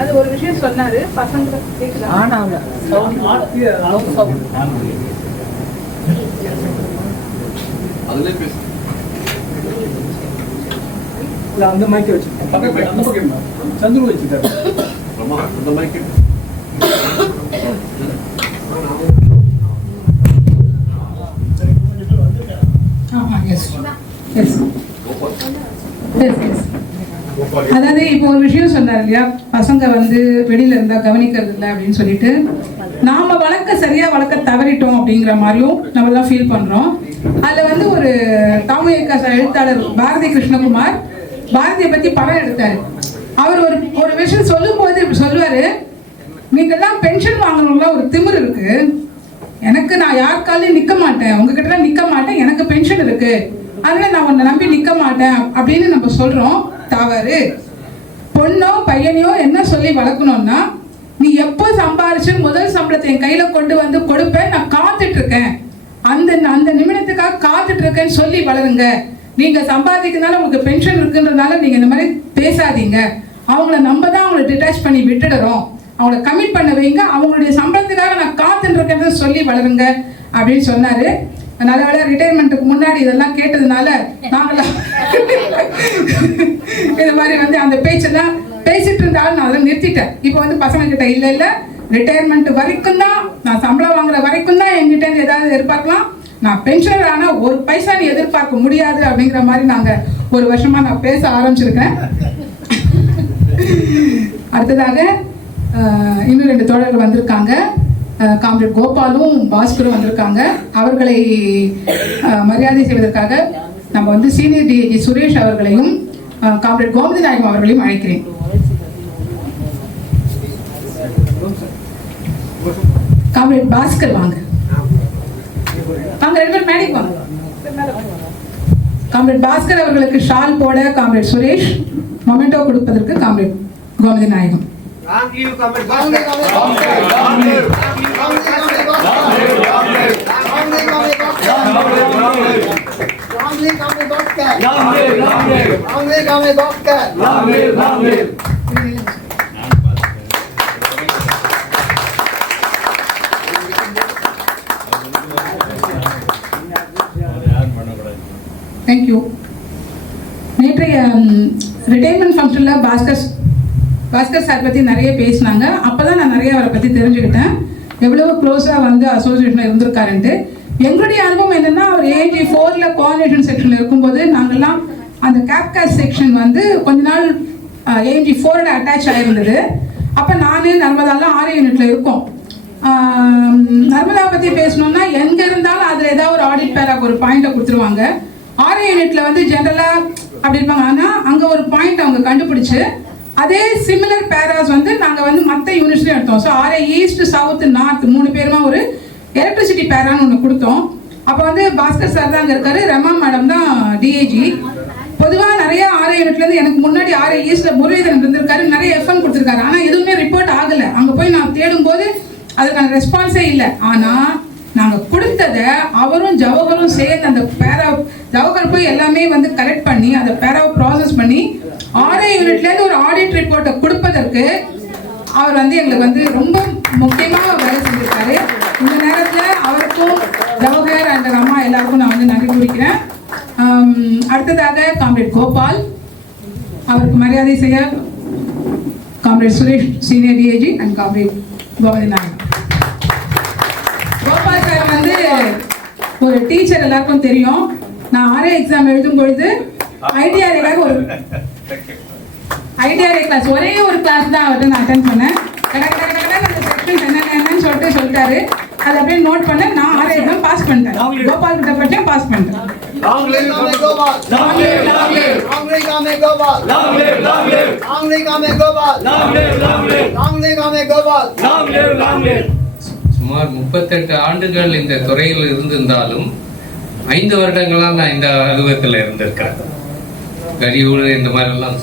அது ஒரு விஷயம் சொன்னாரு பசங்க அந்த மைக்கை வச்சு சந்துரு வச்சுட்டாரு அந்த மைக்கு அதாவது இப்போ ஒரு விஷயம் சொன்னார் இல்லையா, பசங்க வந்து வெளியில இருந்தா கவனிக்கிறது இல்லை அப்படின்னு சொல்லிட்டு, நாம சரியா வளர்க்க தவறிட்டோம் அப்படிங்கிற மாதிரியும் நம்ம தான் ஃபீல் பண்றோம். அதுல வந்து ஒரு தாமியக்கா எழுத்தாளர் பாரதி கிருஷ்ணகுமார் பாரதியை பத்தி படம் எடுத்தாரு. அவர் ஒரு விஷயம் சொல்லும் போது இப்படி சொல்லுவாரு, நீங்க எல்லாம் பென்ஷன் வாங்கணும்ல ஒரு திமிர் இருக்கு, எனக்கு நான் யாருக்காலையும் நிக்க மாட்டேன், உங்ககிட்ட நிக்க மாட்டேன், எனக்கு பென்ஷன் இருக்கு, அதனால நான் உன்னை நம்பி நிக்க மாட்டேன் அப்படின்னு நம்ம சொல்றோம். தவறு. பொண்ணோ பையனையோ என்ன சொல்லி வளர்க்கணும்னா, நீ எப்போ சம்பாரிச்சு முதல் சம்பளத்தை என் கையில கொண்டு வந்து கொடுப்பேன், நான் காத்துட்டு இருக்கேன், அந்த நிமிடத்துக்காக காத்துட்டு இருக்கேன்னு சொல்லி வளருங்க. நீங்க சம்பாதிக்கிறதுனால உங்களுக்கு பென்ஷன் இருக்குன்றதுனால நீங்க இந்த மாதிரி பேசாதீங்க. அவங்கள நம்ம தான் அவங்கள டிட்டாச் பண்ணி விட்டுடுறோம், அவங்கள கமிட் பண்ண வைங்க, அவங்களுடைய சம்பளத்துக்காக நான் காத்துட்டு இருக்கேன்னு சொல்லி வளருங்க அப்படின்னு சொன்னாரு. நல்ல வேலை ரிட்டையர்மெண்ட்டுக்கு முன்னாடி இதெல்லாம் கேட்டதுனால நாங்களாம் இது மாதிரி வந்து அந்த பேச்செல்லாம் பேசிட்டு இருந்தாலும் நான் அதை நிறுத்திட்டேன். இப்போ வந்து பசங்க கிட்ட இல்லை ரிட்டையர்மெண்ட் வரைக்கும் தான், நான் சம்பளம் வாங்குற வரைக்கும் தான் என்கிட்ட இருந்து ஏதாவது எதிர்பார்க்கலாம், நான் பென்ஷனர் ஆனா ஒரு பைசா நீ எதிர்பார்க்க முடியாது அப்படிங்கிற மாதிரி நாங்க ஒரு வருஷமா நான் பேச ஆரம்பிச்சிருக்கேன். அடுத்ததாக இன்னும் 2 தோழர்கள் வந்திருக்காங்க. காம்ரேட் கோபாலும் பாஸ்கரும் வந்திருக்காங்க. அவர்களை மரியாதை செய்வதற்காக நம்ம வந்து சீனியர் டிஐஜி சுரேஷ் அவர்களையும் காம்ரேட் கோமதி நாயகம் அவர்களையும் அழைக்கிறேன். காம்ரேட் பாஸ்கர் வாங்க, 2 பேர் மேடைக்கு வாங்க. காம்ரேட் பாஸ்கர் அவர்களுக்கு ஷால் போட காம்ரேட் சுரேஷ், மொமெண்டோ கொடுப்பதற்கு காம்ரேட் கோமதி நாயகம். தேங்க்யூ. நேற்றைய ரிட்டைர்மெண்ட் ஃபங்க்ஷனில் பாஸ்கர் சார் பற்றி நிறைய பேசினாங்க. அப்போ தான் நான் நிறைய அவரை பற்றி தெரிஞ்சுக்கிட்டேன், எவ்வளோ க்ளோஸாக வந்து அசோசியேஷனில் இருந்திருக்காருன்ட்டு. எங்களுடைய அனுபவம் என்னென்னா, அவர் ஏஜி 4ல் கோஆர்டினேஷன் செக்ஷனில் இருக்கும்போது நாங்கள்லாம் அந்த கேப்காஸ்ட் செக்ஷன் வந்து கொஞ்ச நாள் ஏஜி 4ல் அட்டாச் ஆகிருந்தது. அப்போ நான் நர்மதாலாம் 6 யூனிட்டில் இருக்கோம். நர்மதா பற்றி பேசணுன்னா எங்கே இருந்தாலும் அதில் ஏதாவது ஒரு ஆடிட் பேராக ஒரு பாயிண்ட்டை கொடுத்துருவாங்க. 6 யூனிட்ல வந்து ஜென்ரலாக அப்படி இருப்பாங்க. ஆனால் அங்கே ஒரு பாயிண்ட் அவங்க கண்டுபிடிச்சு அதே சிமிலர் பேராஸ் வந்து நாங்கள் வந்து மற்ற யூனிட்ஸ்லையும் எடுத்தோம். ஸோ 6 ஈஸ்ட் சவுத் நார்த் 3 பேருமா ஒரு எலக்ட்ரிசிட்டி பேரான்னு ஒன்று கொடுத்தோம். அப்போ வந்து பாஸ்கர் சார் தான் அங்கே இருக்காரு, ரமா மேடம் தான் டிஏஜி. பொதுவாக நிறைய 6 யூனிட்லேருந்து எனக்கு முன்னாடி 6 ஈஸ்டில் முரளிதரன் இருந்திருக்காரு, நிறைய எஃப்எம் கொடுத்துருக்காரு. ஆனால் எதுவுமே ரிப்போர்ட் ஆகலை. அங்கே போய் நான் தேடும்போது அதுக்கான ரெஸ்பான்ஸே இல்லை. ஆனால் நாங்கள் கொடுத்ததை அவரும் ஜவஹரும் சேர்ந்து அந்த ஜவஹர் போய் எல்லாமே வந்து கரெக்ட் பண்ணி அந்த பேராவை ப்ராசஸ் பண்ணி 6 யூனிட்லேருந்து ஒரு ஆடிட் ரிப்போர்ட்டை கொடுப்பதற்கு அவர் வந்து எங்களுக்கு வந்து ரொம்ப முக்கியமாக வேலை செஞ்சிருக்காரு. இந்த நேரத்தில் அவருக்கும் ஜவஹர் அண்ட் ரமா எல்லாருக்கும் நான் வந்து நன்றி குறிக்கிறேன். அடுத்ததாக காம்ரேட் கோபால், அவருக்கு மரியாதை செய்ய comrade Suresh senior DIG and comrade Gomathi நாயகம். கோபால் சார் வந்து ஒரு டீச்சர், எல்லாருக்கும் தெரியும். நான் RA எக்ஸாம் எழுதும் பொழுது ஐடிஆர்ஏக்காக ஒரு ஐடிஆர்ஏ கிளாஸ், ஒரே ஒரு கிளாஸ் தான் அவர்கிட்ட நான் அட்டென்ட் பண்ணேன். அந்த செக்ஷன்ஸ் என்னென்னு சொல்லிட்டாரு. அதை அப்படியே நோட் பண்ணேன். நான் RA எக்ஸாம் பாஸ் பண்ணிட்டேன். கோபால் கிட்ட பற்றி பாஸ் பண்ணிட்டேன். சுமார் 38 ஆண்டுகள் இந்த துறையில் இருந்திருந்தாலும் 5 வருடங்களாக நான் இந்த அலுவலகத்தில் இருந்திருக்கேன். கரியூர் இந்த மாதிரிலாம்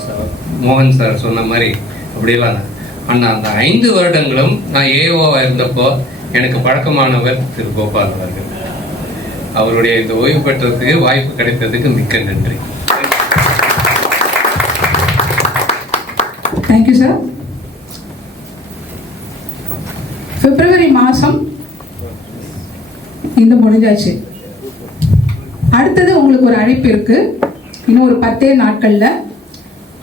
மோகன் சார் சொன்ன மாதிரி அப்படியெல்லாம். ஆனால் அந்த 5 வருடங்களும் நான் ஏஓவாக இருந்தப்போ எனக்கு பழக்கமானவர் திரு கோபால் அவர்கள். அவருடைய இந்த ஓய்வு பெற்றதுக்கு வாய்ப்பு கிடைத்ததுக்கு மிக்க நன்றி. Thank you sir. பிப்ரவரி மாதம் இந்த முடிஞ்சாச்சு. அடுத்தது உங்களுக்கு ஒரு அழைப்பு இருக்கு. இன்னும் ஒரு 10 நாட்களில்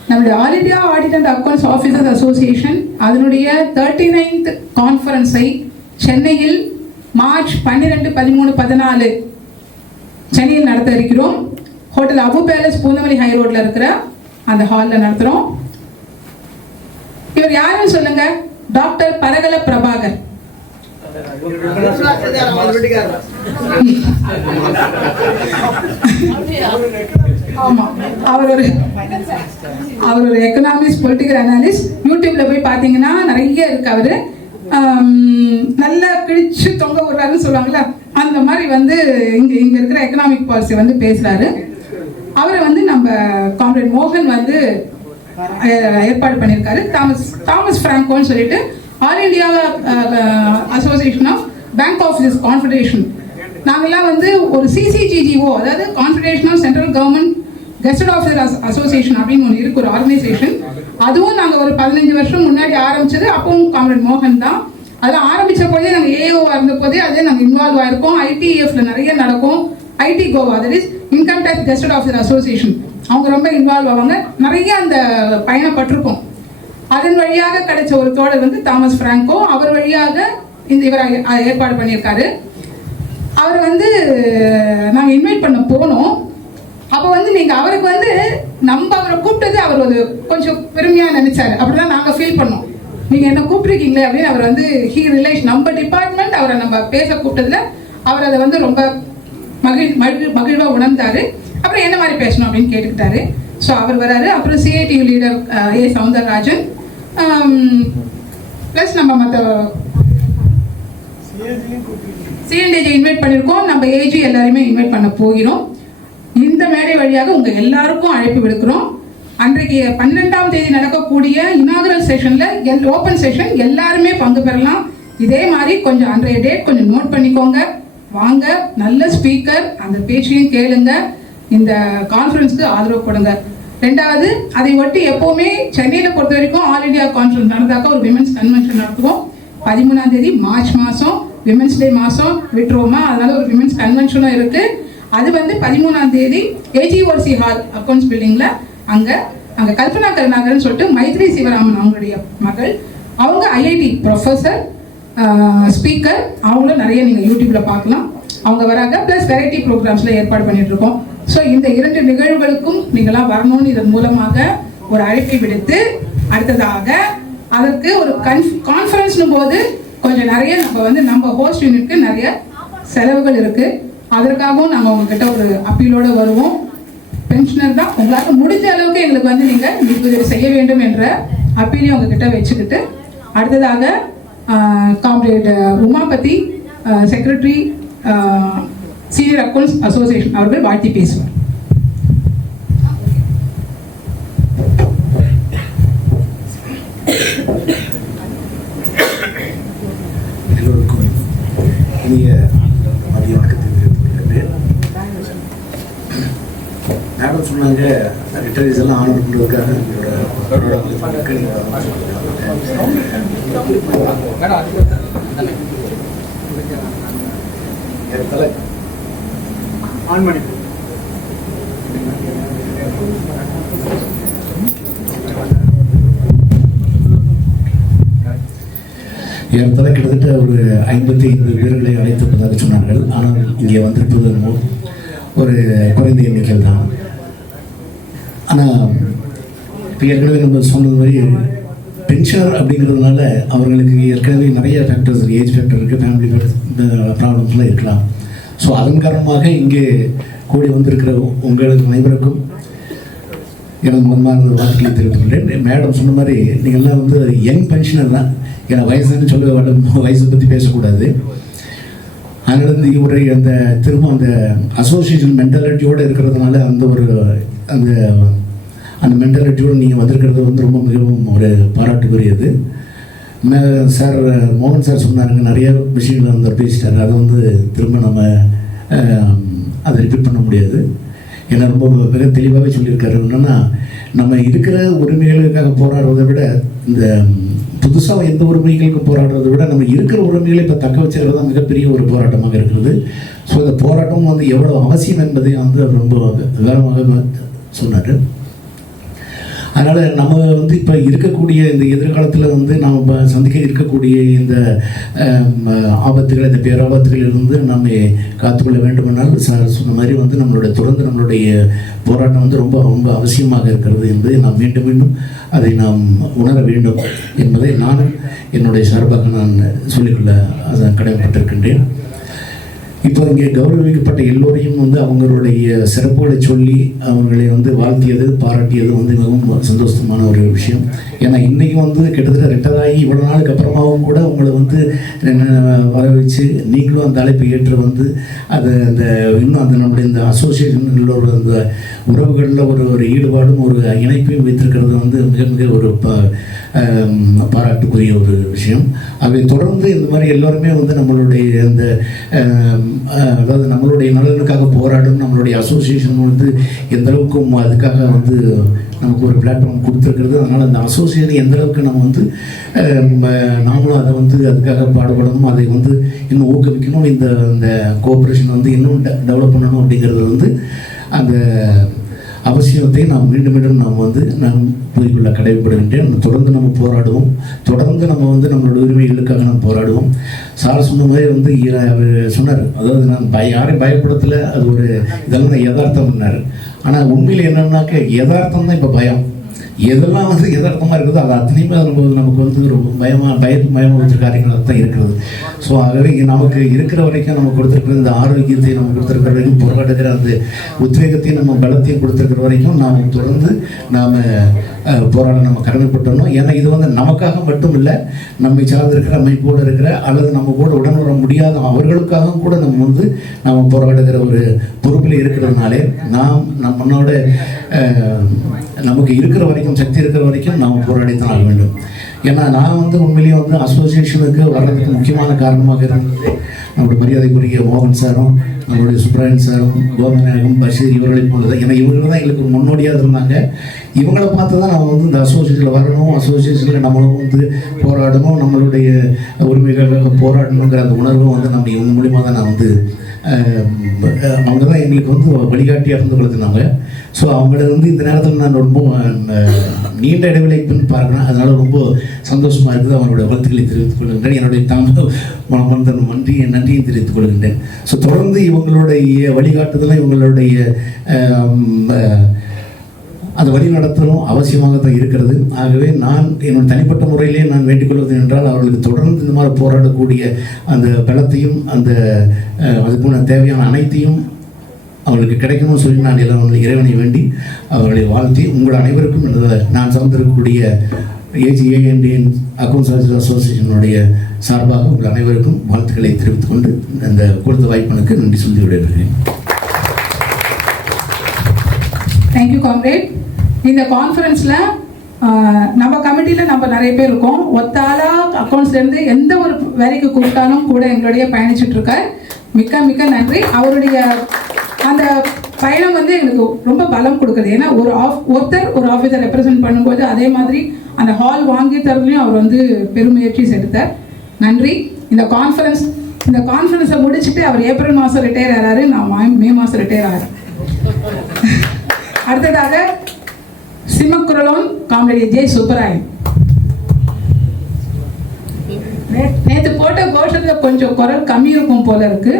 நம்மளுடைய all India audit and accounts officers association அதனுடைய 39th கான்ஃபரன்ஸை சென்னையில் மார்ச் 12, 13, 14 சென்னையில் நடத்த இருக்கிறோம். Hotel Abu palace Poonamallee high ரோட்ல இருக்கிற அந்த ஹாலில் நடத்துகிறோம். இவர் யாருன்னு சொல்லுங்க? டாக்டர் பரகல பிரபாகர். ஆமா, அவர் ஒரு எக்கனாமிக்ஸ், பொலிட்டிக்கல் அனாலிஸ்ட். யூடியூப்ல போய் பார்த்தீங்கன்னா நிறைய இருக்கு. அவரு நல்லா கிழிச்சு தொங்க விடுறாருன்னு சொல்லுவாங்கல்ல, அந்த மாதிரி வந்து இங்க இருக்கிற எக்கனாமிக் பாலிசி வந்து பேசுறாரு. அவரை வந்து நம்ம காம்ரேட் மோகன் வந்து ஏற்பாடு பண்ணியிருக்காரு. தாமஸ் பிராங்கோன்னு சொல்லிட்டு all India association of bank officers confederation. நாங்கெல்லாம் வந்து ஒரு CCGGO, அதாவது confederation of central government gazetted officer association அப்படின்னு ஒன்று இருக்கு, ஒரு ஆர்கனைசேஷன். அதுவும் நாங்கள் ஒரு 15 வருஷம் முன்னாடி ஆரம்பிச்சது. அப்பவும் காம்ரேட் மோகன் தான். அதெல்லாம் ஆரம்பித்த போதே நாங்கள் ஏஓவாக இருந்த போதே அதே நாங்கள் இன்வால்வ் ஆயிருக்கோம். ITEFல நிறைய நடக்கும். IT GOA, that is income tax gazetted officer association, அவங்க ரொம்ப இன்வால்வ் ஆவாங்க. நிறைய அந்த பயணப்பட்டிருக்கோம். அதன் வழியாக கிடைச்ச ஒரு தோழர் வந்து தாமஸ் பிராங்கோ. அவர் வழியாக இவர் ஏற்பாடு பண்ணியிருக்காரு. அவர் வந்து நாங்கள் இன்வைட் பண்ண போனோம். அப்போ வந்து நீங்கள் அவருக்கு வந்து நம்ம அவரை கூப்பிட்டது அவர் ஒரு கொஞ்சம் பெருமையாக நினைச்சாரு. அப்படிதான் நாங்கள் ஃபீல் பண்ணோம். நீங்கள் என்ன கூப்பிட்டுருக்கீங்களே அப்படின்னு. அவர் வந்து நம்ம டிபார்ட்மெண்ட் அவரை நம்ம பேச கூப்பிட்டதுல அவர் அதை வந்து ரொம்ப மகிழ்வாக உணர்ந்தாரு. அப்புறம் என்ன மாதிரி பேசணும் அப்படின்னு கேட்டுக்கிட்டாரு. ஸோ அவர் வராரு. அப்புறம் CITU leader A. Soundararajan, plus நம்ம மற்ற CNDG இன்வைட் பண்ணியிருக்கோம். நம்ம AG எல்லாருமே இன்வைட் பண்ண போகிறோம். இந்த மேடை வழியாக உங்க எல்லாருக்கும் அழைப்பு விடுக்கிறோம். அன்றைக்கு 12ஆம் தேதி நடக்கக்கூடிய இனாகரல் செஷன்ல ஓப்பன் செஷன் எல்லாருமே பங்கு பெறலாம். இதே மாதிரி கொஞ்சம் அன்றைய டேட் கொஞ்சம் நோட் பண்ணிக்கோங்க. வாங்க, நல்ல ஸ்பீக்கர், அந்த பேச்சையும் கேளுங்க, இந்த கான்ஃபரன்ஸ்க்கு ஆதரவு கொடுங்க. ரெண்டாவது, அதை ஒட்டி எப்பவுமே சென்னையில் பொறுத்த வரைக்கும் ஆல் இண்டியா கான்ஃபரன்ஸ் நடந்தாக்க ஒரு விமென்ஸ் கன்வென்ஷன் நடத்துவோம். 13ஆம் தேதி மார்ச் மாதம் விமென்ஸ் டே மாதம் விட்டுருவோமா, அதனால ஒரு விமென்ஸ் கன்வென்ஷனும் இருக்கு. அது வந்து 13ஆம் தேதி AGOC ஹால் அக்கௌண்ட்ஸ் பில்டிங்ல அங்கே கல்பனா கருணாகரன் சொல்லிட்டு மைத்ரி சிவராமன் அவங்களுடைய மகள், அவங்க IIT ப்ரொஃபஸர், ஸ்பீக்கர். அவங்களும் நிறைய நீங்கள் யூடியூப்ல பார்க்கலாம். அவங்க வராங்க. ப்ளஸ் வெரைட்டி ப்ரோக்ராம்ஸ்ல ஏற்பாடு பண்ணிட்டு இருக்கோம். ஸோ இந்த 2 நிகழ்வுகளுக்கும் நீங்களாம் வரணும்னு இதன் மூலமாக ஒரு அழைப்பை விடுத்து, அடுத்ததாக அதற்கு ஒரு கான்ஃபரன்ஸ்னு போது கொஞ்சம் நிறைய நம்ம ஹோஸ்ட் யூனிட்க்கு நிறைய செலவுகள் இருக்கு. அதற்காகவும் நாங்கள் உங்ககிட்ட ஒரு அப்பீலோடு வருவோம். பென்ஷனர் தான், உங்களால் முடிஞ்ச அளவுக்கு எங்களுக்கு நீங்கள் நிதி செய்ய வேண்டும் என்ற அப்பீலையும் உங்ககிட்ட வச்சுக்கிட்டு, அடுத்ததாக comrade Umapathi, secretary, senior accounts association அவர்கள் வாழ்த்தி பேசுவார். எல்லோருக்கும் இனிய மதிய வணக்கத்தை தெரிவித்துள்ளது. மேடம் சொன்னாங்க ரிட்டர்ஸ் எல்லாம் ஆனர் பண்ணுறதுக்காக ஏறத்தாழ கிட்டத்தட்ட ஒரு 55 பேர்களை அழைத்திருப்பதாக சொன்னார்கள். ஆனால் இங்கே வந்திருப்பது ஒரு குறைந்த எண்ணிக்கை தான். ஆனால் இப்போ ஏற்கனவே நம்ம சொன்னது மாதிரி பென்ஷனர் அப்படிங்கிறதுனால அவர்களுக்கு ஏற்கனவே நிறைய ஃபேக்டர்ஸ் இருக்குது. ஏஜ் ஃபேக்டர் இருக்குது, ஃபேமிலி ப்ராப்ளம்ஸ்லாம் இருக்கலாம். ஸோ அதன் காரணமாக இங்கே கூடி வந்திருக்கிற உங்களுக்கு அனைவருக்கும் எனது மனமார்ந்த வாழ்க்கையை தெரிவித்துள்ளேன். மேடம் சொன்ன மாதிரி நீங்கள்லாம் யங் பென்ஷனர் தான். ஏன்னா வயசுன்னு சொல்ல வயசை பற்றி பேசக்கூடாது. அதனால ஒரு அந்த திரும்ப அந்த அசோசியேஷன் மென்டாலிட்டியோடு இருக்கிறதுனால அந்த மென்டாலிட்டியோடு நீங்கள் வந்திருக்கிறது ரொம்ப மிகவும் ஒரு பாராட்டுக்குரியது. சார் மோகன் சார் சொன்னாருங்க, நிறைய விஷயங்களை பேசிட்டார். அதை திரும்ப நம்ம அதை ரிப்பீட் பண்ண முடியாது. என்ன ரொம்ப மிக தெளிவாகவே சொல்லியிருக்காரு. என்னென்னா, நம்ம இருக்கிற உரிமைகளுக்காக போராடுறதை விட, இந்த புதுசாக எந்த உரிமைகளுக்கு போராடுறதை விட நம்ம இருக்கிற உரிமைகளை இப்போ தக்க வச்சுக்கிறது தான் மிகப்பெரிய ஒரு போராட்டமாக இருக்கிறது. ஸோ இந்த போராட்டம் வந்து எவ்வளோ அவசியம் என்பதை வந்து அவர் ரொம்ப விவரமாக சொன்னார். அதனால் நம்ம வந்து இப்போ இருக்கக்கூடிய இந்த எதிர்காலத்தில் வந்து நாம் சந்திக்க இருக்கக்கூடிய இந்த ஆபத்துகள், இந்த பேராபத்துகள் இருந்து நம்ம காத்துக்கொள்ள வேண்டுமென்றால் சொன்ன மாதிரி வந்து தொடர்ந்து நம்மளுடைய போராட்டம் வந்து ரொம்ப ரொம்ப அவசியமாக இருக்கிறது என்பதை நாம் மீண்டும் மீண்டும் அதை நாம் உணர வேண்டும் என்பதை நானும் என்னுடைய சார்பாக நான் சொல்லிக்கொள்ள கடமைப்பட்டிருக்கின்றேன். இப்போ இங்கே கௌரவிக்கப்பட்ட எல்லோரையும் வந்து அவங்களுடைய சிறப்புகளை சொல்லி அவங்களை வந்து வாழ்த்தியது, பாராட்டியது வந்து மிகவும் சந்தோஷமான ஒரு விஷயம். ஏன்னா இன்றைக்கும் வந்து கிட்டத்தட்ட ரிட்டராகி இவ்வளோ நாளுக்கு அப்புறமாவும் கூட உங்களை வந்து வர வச்சு நீங்களும் அந்த அழைப்பை ஏற்று வந்து அது அந்த இன்னும் அந்த நம்முடைய இந்த அசோசியேஷனில் ஒரு அந்த உறவுகளில் ஒரு ஈடுபாடும் ஒரு இணைப்பையும் வைத்திருக்கிறது வந்து மிக மிக ஒரு பாராட்டுக்குரிய ஒரு விஷயம். அவை தொடர்ந்து இந்த மாதிரி எல்லோருமே வந்து நம்மளுடைய அந்த அதாவது நம்மளுடைய நலனுக்காக போராடும் நம்மளுடைய அசோசியேஷன் வந்து எந்த அளவுக்கு அதுக்காக வந்து நமக்கு ஒரு பிளாட்ஃபார்ம் கொடுத்துருக்கிறது. அதனால் அந்த அசோசியேஷன் எந்த அளவுக்கு நம்ம வந்து நாமளும் அதை வந்து அதுக்காக பாடுபடணும், அதை வந்து இன்னும் ஊக்குவிக்கணும், இந்த கோஆப்ரேஷன் வந்து இன்னும் டெவலப் பண்ணணும் அப்படிங்கிறது வந்து அந்த அவசியத்தை நாம் மீண்டும் மீண்டும் நான் புரிந்துகொள்ள கடமைப்படுகின்றேன். தொடர்ந்து நம்ம போராடுவோம், தொடர்ந்து நம்ம வந்து நம்மளோட உரிமைகளுக்காக நாம் போராடுவோம். சார் சொன்ன மாதிரி வந்து அவர் சொன்னார், அதாவது நான் யாரையும் பயப்படுத்தலை, அது ஒரு இதெல்லாம் யதார்த்தம்னார். ஆனால் உண்மையில் என்னன்னாக்க யதார்த்தம் தான் இப்போ பயம். எதெல்லாம் வந்து யதார்த்தமாக இருக்குதோ அது அத்தனையுமே நமக்கு வந்து ஒரு பயமுறுத்துற காரியங்களாக தான் இருக்கிறது. ஸோ ஆகவே நமக்கு இருக்கிற வரைக்கும் நம்ம கொடுத்துருக்கிற இந்த ஆரோக்கியத்தை நம்ம கொடுத்துருக்கிற வரைக்கும், போராடுகிற அந்த உத்வேகத்தையும் நம்ம பலத்தையும் கொடுத்துருக்கிற வரைக்கும் நாம் தொடர்ந்து நாம் போராட நம்ம கடமைப்பட்டணும். ஏன்னா இது வந்து நமக்காக மட்டும் இல்லை, நம்மை சார்ந்திருக்கிற அமைப்போடு இருக்கிற அல்லது நம்ம கூட உடன் வர முடியாத அவர்களுக்காக கூட நம்ம வந்து நாம் போராடுகிற ஒரு பொறுப்பில் இருக்கிறதுனாலே நம்மளோட நமக்கு இருக்கிற வரைக்கும், சக்தி இருக்கிற வரைக்கும் நாம் போராடித்தான் ஆக வேண்டும். ஏன்னா நான் வந்து உண்மையிலேயே வந்து அசோசியேஷனுக்கு வர்றதுக்கு முக்கியமான காரணமாக இருந்தது நம்மளுடைய மரியாதைக்குரிய மோகன் சாரும், நம்மளுடைய சுப்ராயன் சாரும், கோவிந்தநாயகம், பஷீர் இவர்களை போலதான். ஏன்னா இவர்கள் தான் எங்களுக்கு முன்னோடியாக இருந்தாங்க. இவங்களை பார்த்து தான் நம்ம வந்து இந்த அசோசியேஷனில் வரணும், அசோசியேஷனில் நம்மளும் வந்து போராடணும், நம்மளுடைய உரிமைகளுக்காக போராடணுங்கிற அந்த உணர்வும் வந்து நம்ம இவங்க மூலிமா தான் நான் வந்து அவங்க தான் எங்களுக்கு வந்து வழிகாட்டியாக இருந்து கொடுத்துனாங்க. ஸோ அவங்கள வந்து இந்த நேரத்தில் நான் ரொம்ப நீண்ட இடைவெளிக்கு பின் பார்க்குறேன். அதனால் ரொம்ப சந்தோஷமாக இருக்குது. அவங்களுடைய வாழ்த்துக்களை தெரிவித்துக் கொள்கின்றேன். என்னுடைய மனமார்ந்த நன்றியை தெரிவித்துக் கொள்கின்றேன். ஸோ தொடர்ந்து இவங்களுடைய வழிகாட்டுதலும் இவங்களுடைய அந்த வழி நடத்தலும் அவசியமாக தான் இருக்கிறது. ஆகவே நான் என்னோட தனிப்பட்ட முறையிலே நான் வேண்டிக்கொள்வது என்றால் அவர்களுக்கு தொடர்ந்து இந்த மாதிரி போராடக்கூடிய அந்த பலத்தையும் அதுக்குள்ள தேவையான அனைத்தையும் அவர்களுக்கு கிடைக்கணும்னு சொல்லி நான் எல்லாம் இறைவனை வேண்டி அவர்களை வாழ்த்தி உங்கள் அனைவருக்கும் நான் சார்ந்திருக்கக்கூடிய AGANDN அக்கௌண்ட்ஸ் அசோசியேஷனுடைய சார்பாக உங்கள் அனைவருக்கும் வாழ்த்துக்களை தெரிவித்துக் கொண்டு அந்த கொடுத்த வாய்ப்புக்கு நன்றி சொல்லி விடைபெறுகிறேன். Thank you comrade. இந்த கான்ஃபரன்ஸில் நம்ம கமிட்டியில் நம்ம நிறைய பேர் இருக்கோம். ஒத்தாலா அக்கௌண்ட்ஸ்லேருந்து எந்த ஒரு வேலைக்கு கூப்பிட்டாலும் கூட எங்களுடைய பயணிச்சுட்டு இருக்கார். மிக்க மிக்க நன்றி. அவருடைய அந்த பயணம் வந்து எங்களுக்கு ரொம்ப பலம் கொடுக்குது. ஏன்னா ஒருத்தர் ஒரு ஆஃபீஸை ரெப்ரசென்ட் பண்ணும்போது அதே மாதிரி அந்த ஹால் வாங்கி தரதுலையும் அவர் வந்து பெருமுயற்சி செலுத்தார். நன்றி. இந்த கான்ஃபரன்ஸை முடிச்சுட்டு அவர் ஏப்ரல் மாதம் ரிட்டையர் ஆகிறாரு, நான் மே மாதம் ரிட்டையர் ஆகிறேன். அடுத்ததாக சிம்மக்குரலோன் காமெடி ஜே சுப்பராயன். நேற்று போட்ட கோஷத்துல கொஞ்சம் குரல் கம்மி இருக்கும் போல இருக்கு.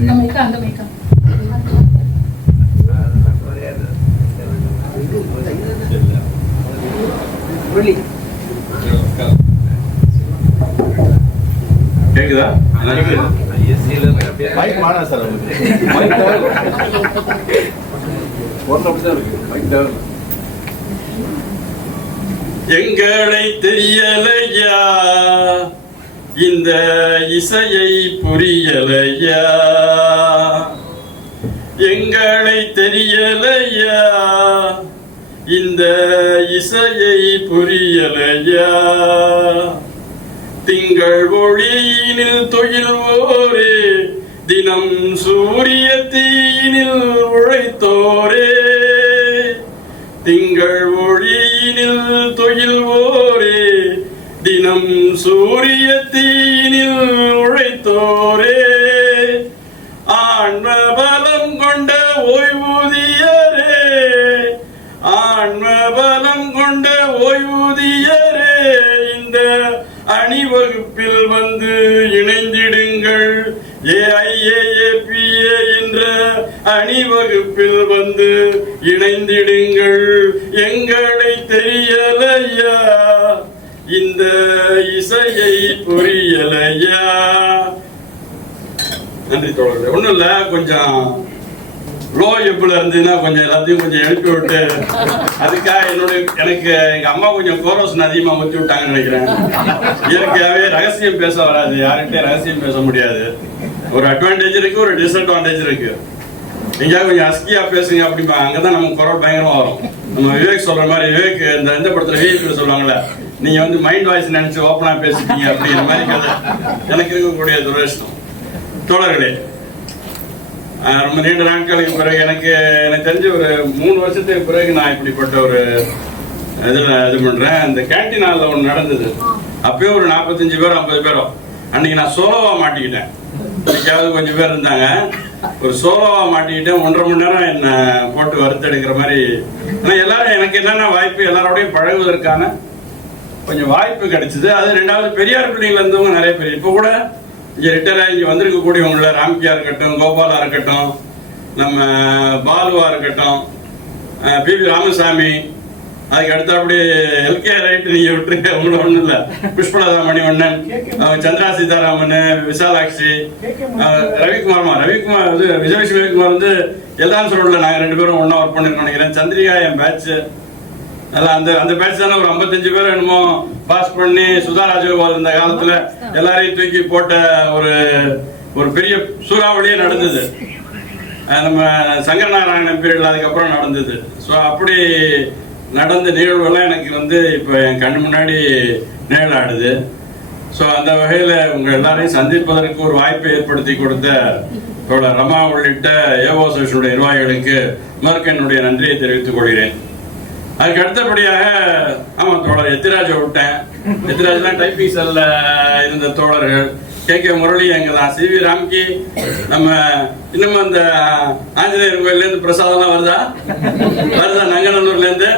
இந்த மைக்கா அந்த மைக்கா கேக்குதா? மைக் மாறா சார் எங்களை தெரியலையா, இந்த இசையை புரியலையா, எங்களை தெரியலையா, இந்த இசையை புரியலையா, திங்கள் ஒளியினில் தொழில்வோரே தினம் சூரிய தீயினில் உழைத்தோரே, திங்கள் ஒளியினில் துயில்வோரே, தினம் சூரிய தீயினில் உழைத்தோரே, ஆன்ம பலம் கொண்ட ஓய்வூதியரே, ஆன்ம பலம் கொண்ட ஓய்வூதியரே, இந்த அணிவகுப்பில் வந்து இணைந்திடுங்கள். AIAAPA என்ற அணிவகுப்பில் வந்து இணைந்திடுங்கள். எங்களை தெரியலையா, இந்த இசையை புரியலையா. நன்றி தோழர்களே. ஒண்ணும் இல்ல, கொஞ்சம் லோ எப்புல இருந்ததுன்னா கொஞ்சம் எல்லாத்தையும் கொஞ்சம் எழுப்பி விட்டு, அதுக்காக எனக்கு எங்க அம்மா கொஞ்சம் கோரோசன் அதிகமா ஊற்றி விட்டாங்கன்னு நினைக்கிறேன். இயற்கையாவே ரகசியம் பேச வராது, யார்கிட்டயும் ரகசியம் பேச முடியாது. ஒரு அட்வான்டேஜ் இருக்கு, ஒரு டிஸ்அட்வான்டேஜ் இருக்கு. எங்கேயாவது கொஞ்சம் அஸ்கியா பேசுங்க அப்படிம்பா, அங்கதான் நமக்கு குரல் பயங்கரமா வரும். நம்ம விவேக் சொல்ற மாதிரி, விவேக் இந்த படத்துல விவேக் சொல்லுவாங்கல்ல, நீங்க வந்து மைண்ட் வாய்ஸ் நினைச்சு ஓப்பனா பேசிட்டீங்க அப்படிங்கிற மாதிரி கதை எனக்கு இருக்கக்கூடிய துரதிர்ஷ்டம். தோழர்களே, ரொம்ப நீண்ட நாட்களுக்கு பிறகு எனக்கு தெரிஞ்ச ஒரு 3 வருஷத்துக்கு பிறகு நான் இப்படிப்பட்ட ஒரு இது பண்றேன். இந்த கேன்டீன் ஹாலில் ஒன்று நடந்தது. அப்பயும் ஒரு 45 பேரோ 50 பேரோ. அன்னைக்கு நான் சோலோவா மாட்டிக்கிட்டேன். இன்னைக்காவது கொஞ்சம் பேர் இருந்தாங்க. ஒரு சோலோவா மாட்டிக்கிட்டேன். 1.5 மணி நேரம் என்ன போட்டு வறுத்தெடுக்கிற மாதிரி. ஆனால் எல்லாரும் எனக்கு என்னென்ன வாய்ப்பு, எல்லாரோடையும் பழகுவதற்கான கொஞ்சம் வாய்ப்பு கிடைச்சது. அது 2வது பெரியார் பிள்ளைகள் இருந்தவங்க நிறைய பேர் இப்போ கூட இங்கே ரிட்டையர் ஆகி இங்கே வந்திருக்கக்கூடியவங்கள, ராம்கியா இருக்கட்டும், கோபாலா இருக்கட்டும், நம்ம பாலுவா இருக்கட்டும், பிபி ராமசாமி, அதுக்கு அடுத்தபடி எல்கே ரைட் நீங்க விட்டுருங்க, உங்களை ஒண்ணும் இல்ல, புஷ்பலதா மணிவண்ணன், சந்திரா சீதாராமன், விசாலாட்சி, ரவிக்குமார் விஜய் சிவகுமார் வந்து எல்லாம் சொல்லல. நாங்க 2 பேரும் ஒன்னா ஒர்க் பண்ணிருக்கோம் நினைக்கிறேன். சந்திரிகா என் பேட்ச், அந்த பேட்ச் தானே ஒரு 55 பேர் என்னமோ பாஸ் பண்ணி சுதா ராஜகோபால் இந்த காலத்துல எல்லாரையும் தூக்கி போட்ட ஒரு பெரிய சூறாவளியே நடந்தது. நம்ம சங்கரநாராயணன் பீரியட்ல அதுக்கப்புறம் நடந்தது. ஸோ அப்படி நடந்த நிகழ்வுகள்லாம் எனக்கு வந்து இப்போ என் கண்ணு முன்னாடி நிழலாடுது. ஸோ அந்த வகையில் உங்கள் எல்லாரையும் சந்திப்பதற்கு ஒரு வாய்ப்பை ஏற்படுத்தி கொடுத்த தோழர் ரமா உள்ளிட்ட ஏவோ அசோசியேஷனுடைய நிர்வாகிகளுக்கு முதற்கு என்னுடைய நன்றியை தெரிவித்துக் கொள்கிறேன். அதுக்கு அடுத்தபடியாக தோழர் எத்திராஜை விட்டேன். எத்திராஜ்லாம் டைப்பிங் செல்ல இருந்த தோழர்கள், கே முரளி எங்கதான், சிவி ராம்கி, நம்ம இன்னும் அந்த ஆஞ்சநேயர் கோயில்ல இருந்து பிரசாதம் வருதா நங்கநல்லூர்ல இருந்து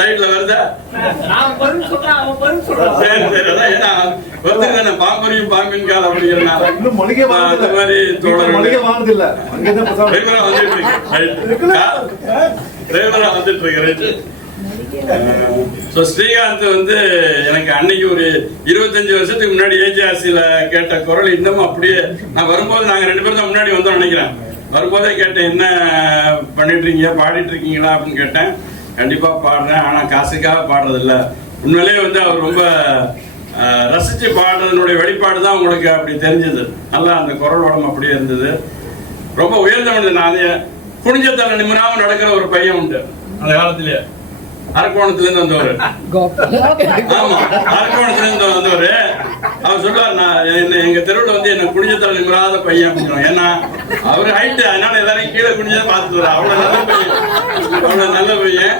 சைட்ல வருதா? சரி அதான் ஏன்னா ஒருத்தர் பாம்பரையும் பாம்பின் கால் அப்படிங்கிறனால அந்த மாதிரி தோழர்கள் வந்துட்டு இருக்கு. ஸ்ரீகாந்த் வந்து எனக்கு அன்னைக்கு ஒரு 25 வருஷத்துக்கு முன்னாடி ஏஜிஆர்சியில கேட்ட குரல் இன்னமும் அப்படியே. நான் வரும்போது நாங்க 2 பேரும் தான் முன்னாடி வந்தோம் நினைக்கிறேன். வரும்போதே கேட்டேன், என்ன பண்ணிட்டு இருக்கீங்க, பாடிட்டு இருக்கீங்களா அப்படின்னு கேட்டேன். கண்டிப்பா பாடுறேன், ஆனா காசுக்காக பாடுறது இல்ல. உண்மையிலேயே வந்து அவர் ரொம்ப ரசிச்சு பாடுறதுனுடைய வெளிப்பாடு தான் உங்களுக்கு அப்படி தெரிஞ்சது. நல்லா அந்த குரல் வளம் அப்படியே இருந்தது. ரொம்ப உயர்ந்த மனிதன். நான் குனிஞ்சத்தலை நிமிராம நடக்கிற ஒரு பையன் உண்டு அந்த காலத்திலேயே. அரக்கோணத்துல இருந்து வந்தவர். ஆமா, அரக்கோணத்துல இருந்து வந்தவர். அவர் சொல்லுவார், நான் எங்க தெருவில் வந்து என்ன குனிஞ்சத்தலை நிமிராத பையன் அப்படின்னு. ஏன்னா அவர் ஹைட், அதனால எல்லாரையும் கீழே குனிஞ்சதை பார்த்துட்டு வர அவ்வளவு நல்ல பையன், அவ்வளவு நல்ல பையன்.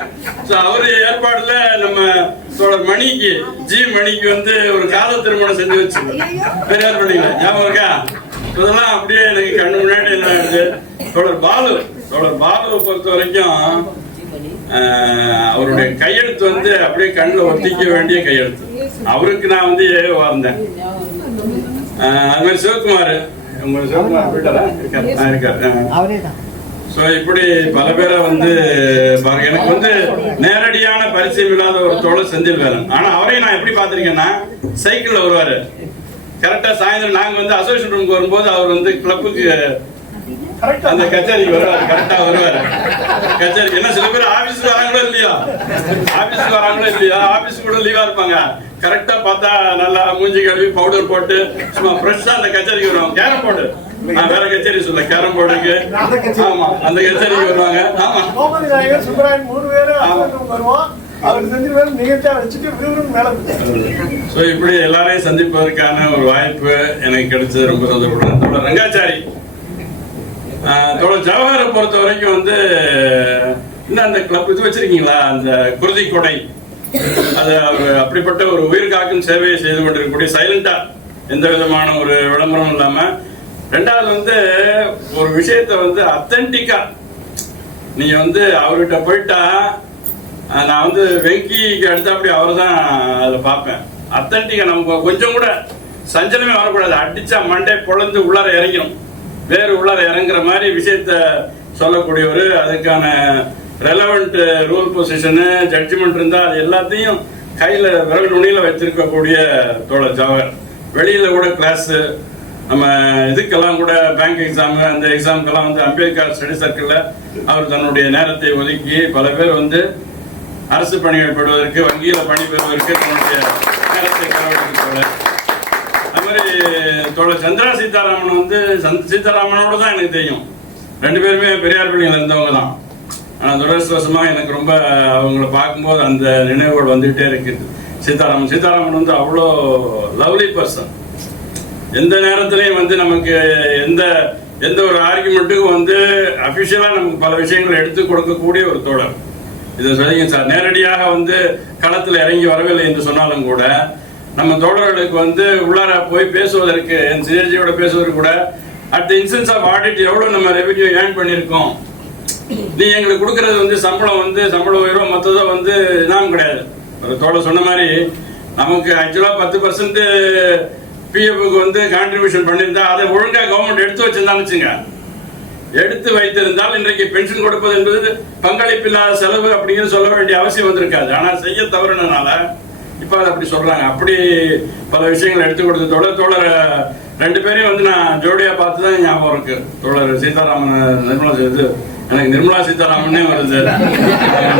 அவரு ஏற்பாடுல நம்ம தோழர் மணிக்கு, மணிக்கு வந்து ஒரு காதல் திருமணம் செஞ்சு வச்சு பெரியார் பள்ளியில ஞாபகம் இருக்கா? இதெல்லாம் அப்படியே எனக்கு கண்ணு முன்னாடி என்ன ஆயிடுது. தோழர் பாலுவை பொறுத்த வரைக்கும் அவருடைய கையெழுத்து வந்து அப்படியே கண்ணில் ஒத்திக்க வேண்டிய கையெழுத்து. அவருக்கு நான் வந்து ஏவா இருந்தேன். அது மாதிரி சிவகுமார், இருக்காரு. ஸோ இப்படி பல பேரை வந்து பாருங்க. எனக்கு வந்து நேரடியான பரிச்சயம் இல்லாத ஒரு தோழர் செந்தில் வேலன். ஆனா அவரையும் நான் எப்படி பார்த்திருக்கேன்னா, சைக்கிள்ல வருவாரு. கரெக்டா சாயந்தரம் நாங்க வந்து அசோசியேஷன் ரூமுக்கு வரும்போது அவர் வந்து கிளப்புக்கு அந்த கச்சேரிக்கு வருவாரு. கரெக்டா வருவாரு கச்சேரிக்கு. என்ன சில பேர் ஆபீஸ்க்கு வராங்களோ இல்லையா, ஆபீஸ் கூட லீவா இருப்பாங்க. கரெக்டா பார்த்தா நல்லா மூஞ்சி கழுவி பவுடர் போட்டு சும்மா ஃப்ரெஷ்ஷா அந்த கச்சேரிக்கு வருவாங்க. கேரம் போர்டு, நான் வேற கச்சேரி சொல்ல, கேரம் போர்டுக்கு. ஆமா, அந்த கச்சேரிக்கு வருவாங்க. ஆமா, அவர் செஞ்சிருவாரு, நீங்க வச்சுட்டு விறுவிறுன்னு மேல ஸோ இப்படி எல்லாரையும் சந்திப்பதற்கான ஒரு வாய்ப்பு எனக்கு கிடைச்சது. ரொம்ப சந்தோஷப்படுறேன். தோழர் ரங்காச்சாரி, தோழர் ஜவஹரை பொறுத்த வரைக்கும் வந்து இன்னும் அந்த கிளப் இது வச்சிருக்கீங்களா, அந்த குருதி கொடை, அது அவர் அப்படிப்பட்ட ஒரு உயிர் காக்கும் சேவையை செய்து கொண்டிருக்கக்கூடிய சைலண்டா, எந்த விதமான ஒரு விளம்பரமும் இல்லாம. ரெண்டாவது வந்து ஒரு விஷயத்த வந்து அத்தன்டிக்கா நீங்க வந்து அவர்கிட்ட போயிட்டா, நான் வந்து வெங்கிக்கு அடுத்தாப்படி அவர் தான் அதை பார்ப்பேன். அத்தன்டிக்கா நமக்கு கொஞ்சம் கூட சஞ்சலமே வரக்கூடாது. அடிச்சா மண்டை பொழந்து உள்ளார இறங்கிடும், வேறு உள்ளார இறங்குற மாதிரி விஷயத்த சொல்லக்கூடியவர். அதுக்கான ரெலவெண்ட் ரூல் பொசிஷனு ஜட்ஜ்மெண்ட் இருந்தால் அது எல்லாத்தையும் கையில் விரல் நுனியில் வச்சிருக்கக்கூடிய தோழர் ஜவஹர். வெளியில் கூட கிளாஸு, நம்ம இதுக்கெல்லாம் கூட பேங்க் எக்ஸாமு, அந்த எக்ஸாமுக்கெல்லாம் வந்து அம்பேத்கர் ஸ்டடி சர்க்கிளில் அவர் தன்னுடைய நேரத்தை ஒதுக்கி பல பேர் வந்து அரசு பணிகள் பெறுவதற்கு, வங்கியில் பணி பெறுவதற்கு தன்னுடைய நேரத்தை செலவழிக்கிறார். அது மாதிரி தோழர் சந்திரா சீதாராமன் வந்து சீதாராமனோட தான் எனக்கு தெரியும். ரெண்டு பேருமே பெரியார் பள்ளியில் இருந்தவங்க தான். ஆனால் துரதிருஷ்டவசமாக எனக்கு ரொம்ப அவங்கள பார்க்கும்போது அந்த நினைவுகள் வந்துகிட்டே இருக்குது. சீதாராமன் வந்து அவ்வளோ லவ்லி பர்சன். எந்த நேரத்திலையும் வந்து நமக்கு எந்த ஒரு ஆர்குமெண்ட்டுக்கும் வந்து அஃபிஷியலாக நமக்கு பல விஷயங்களை எடுத்து கொடுக்கக்கூடிய ஒரு தோழர். இதை சொல்லிங்க சார், நேரடியாக வந்து களத்தில் இறங்கி வரவில்லை என்று சொன்னாலும் கூட நம்ம தோழர்களுக்கு வந்து உள்ளார போய் பேசுவதற்கு, என் சிஜியோட பேசுவதற்கு கூட at the instance of audit எவ்வளோ நம்ம ரெவென்யூ ஏர்ன் பண்ணியிருக்கோம், நீ எங்களுக்கு கொடுக்கறது வந்து சம்பள உயர்வோ மற்றதோ வந்து நாம் கிடையாது. ஒரு தோழர் சொன்ன மாதிரி நமக்கு ஆக்சுவலாக 10% பிஎஃப்க்கு வந்து கான்ட்ரிபியூஷன் பண்ணியிருந்தா அதை ஒழுங்காக கவர்மெண்ட் எடுத்து வச்சிருந்தான்னு வச்சுங்க, எடுத்து வைத்திருந்தால் இன்றைக்கு பென்ஷன் கொடுப்பது என்பது பங்களிப்பில்லாத செலவு அப்படிங்கிறது சொல்ல வேண்டிய அவசியம் வந்திருக்காது. ஆனால் செய்ய தவறுனால இப்போ அதை அப்படி சொல்றாங்க. அப்படி பல விஷயங்கள் எடுத்து கொடுத்த தோழர் ரெண்டு பேரையும் வந்து நான் ஜோடியா பார்த்து தான் ஞாபகம் இருக்கு. தோழர் சீதாராமன், எனக்கு நிர்மலா சீதாராமனே வருது,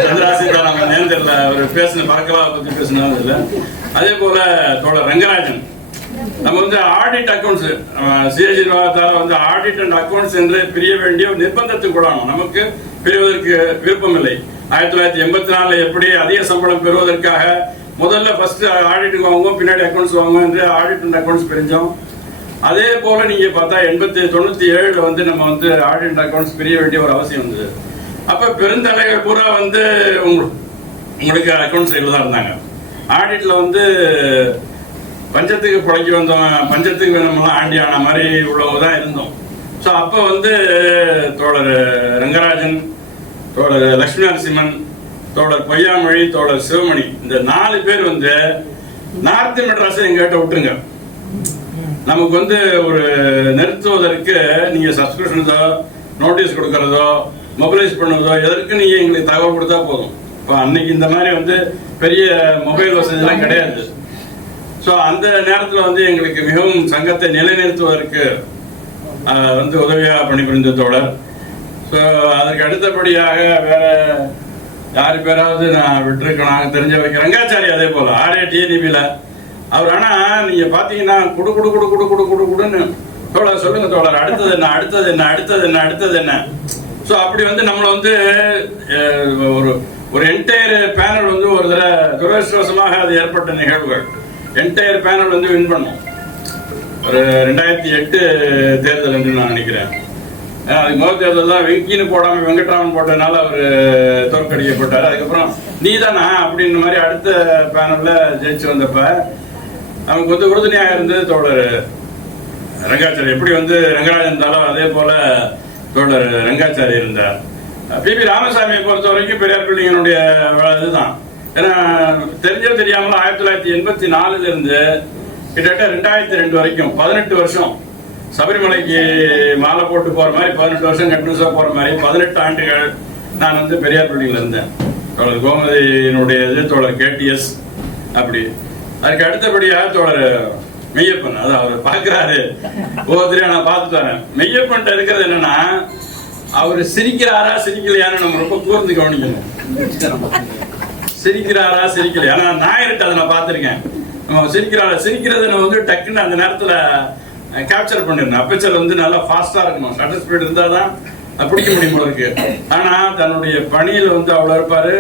சந்திரா சீதாராமன் தெரியல, அவர் பேசின பறக்கலாவை பத்தி பேசினது இல்லை. அதே போல தோழர் ரங்கராஜன், நம்ம வந்து ஆடிட் அக்கௌண்ட்ஸ் சிஏஜி நிர்வாகத்தால வந்து ஆடிட் அண்ட் அக்கௌண்ட்ஸ் என்று பிரிய வேண்டிய ஒரு நிர்பந்தத்துக்கு கூடாணும். நமக்கு பிரிவதற்கு விருப்பம் இல்லை. 1984 எப்படி அதிக சம்பளம் பெறுவதற்காக முதல்ல ஃபர்ஸ்ட் ஆடிட்டுக்கு வாங்குவோம், பின்னாடி அக்கௌண்ட்ஸ் வாங்குவோம் என்று ஆடிட் அண்ட் அக்கௌண்ட்ஸ் பிரிஞ்சோம். அதே போல நீங்க பார்த்தா 97 வந்து நம்ம வந்து ஆடிட் அண்ட் அக்கௌண்ட்ஸ் பிரிய வேண்டிய ஒரு அவசியம் வந்தது. அப்ப பெருந்தலைகள் பூரா வந்து உங்களுக்கு அக்கௌண்ட்ஸ் சைடில் தான் இருந்தாங்க. ஆடிட்ல வந்து பஞ்சத்துக்கு புழைக்கி வந்தோம், பஞ்சத்துக்கு வேணுமெல்லாம் ஆண்டி ஆன மாதிரி உள்ளவங்க தான் இருந்தோம். ஸோ அப்போ வந்து தோழர் ரங்கராஜன், தோழர் லட்சுமி நரசிம்மன், தோழர் பொய்யாமொழி, தோழர் சிவமணி, இந்த 4 பேர் வந்து நார்த் மெட்ராஸை எங்கிட்ட விட்டுருங்க, நமக்கு வந்து ஒரு நிறுத்துவதற்கு நீங்க சப்ஸ்கிரிப்ஷன்ஸோ நோட்டீஸ் கொடுக்கறதோ மொபைலைஸ் பண்ணுவதோ எதற்கு நீங்க எங்களுக்கு தகவல் கொடுத்தா போதும். இப்போ அன்னைக்கு இந்த மாதிரி வந்து பெரிய மொபைல் வசதிலாம் கிடையாது. ஸோ அந்த நேரத்தில் வந்து எங்களுக்கு மிகவும் சங்கத்தை நிலைநிறுத்துவதற்கு வந்து உதவியாக பணிபுரிந்த தோழர். ஸோ அதற்கு அடுத்தபடியாக வேற யாரு பேராவது நான் விட்டுருக்கேன் தெரிஞ்ச வைக்க ரங்காச்சாரி, அதே போல RATNBல அவர். ஆனா நீங்க பாத்தீங்கன்னா குடுன்னு தோழர் சொல்லுங்க தோழர், அடுத்தது என்ன, அடுத்தது என்ன, அடுத்தது என்ன, அடுத்தது என்ன. ஸோ அப்படி வந்து நம்மளை வந்து ஒரு என்டையர் பேனல் வந்து ஒரு தடவை துரதிருஷ்டவசமாக அது ஏற்பட்ட நிகழ்வுகள். என்டையர் பேனல் வந்து வின் பண்ணோம். ஒரு 2008 தேர்தல் என்று நான் நினைக்கிறேன். அதுக்கு முதல் தேர்தல் தான் வெங்கின்னு போடாம வெங்கட்ராமன் போட்டதுனால அவர் தோற்கடிக்கப்பட்டார். அதுக்கப்புறம் நீதானா அப்படின்ற மாதிரி அடுத்த பேனல்ல ஜெயிச்சு வந்தப்ப நமக்கு வந்து உறுதுணையாக இருந்தது தோழர் ரங்காச்சாரி. எப்படி வந்து ரங்கராஜன் இருந்தாலும் அதே போல தோழர் ரங்காச்சாரி இருந்தார். PB ராமசாமியை பொறுத்த வரைக்கும் பெரியார் பிள்ளைங்களுடைய இதுதான். ஏன்னா தெரிஞ்சோ தெரியாமல 1984 இருந்து கிட்டத்தட்ட 2002 வரைக்கும் 18 வருஷம் சபரிமலைக்கு மாலை போட்டு போற மாதிரி 18 வருஷம் கண்டினியூஸா போற மாதிரி 18 ஆண்டுகள் நான் வந்து பெரியார் பிள்ளைங்கள இருந்தேன். தோழர் கோமதியினுடைய இது, தோழர் KTS, அப்படி. அதுக்கு அடுத்தபடியாக தோழர் மெய்யப்பன், அதான் அவர் பாக்குறாரு ஒவ்வொருத்தரையும் நான் பார்த்துட்டு வரேன். மெய்யப்பன் இருக்கிறது என்னன்னா, அவர் சிரிக்கிறாரா சிரிக்கலையான்னு நம்ம ரொம்ப கூர்ந்து கவனிக்கணும். சிரிக்கிறாரா சிரிக்கலையா, ஆனா நாயர்கிட்ட அதை நான் பார்த்திருக்கேன். சிரிக்கிறத நம்ம வந்து டக்குன்னு அந்த நேரத்துல கேப்சர் பண்ணிருந்தேன். அப்பச்சர் வந்து நல்லா ஃபாஸ்டா இருக்கணும், ஷட்டர் ஸ்பீட் இருந்தாதான் பிடிக்க முடியும் போல இருக்கு. ஆனா தன்னுடைய பணியில வந்து அவ்வளவு இருப்பாரு.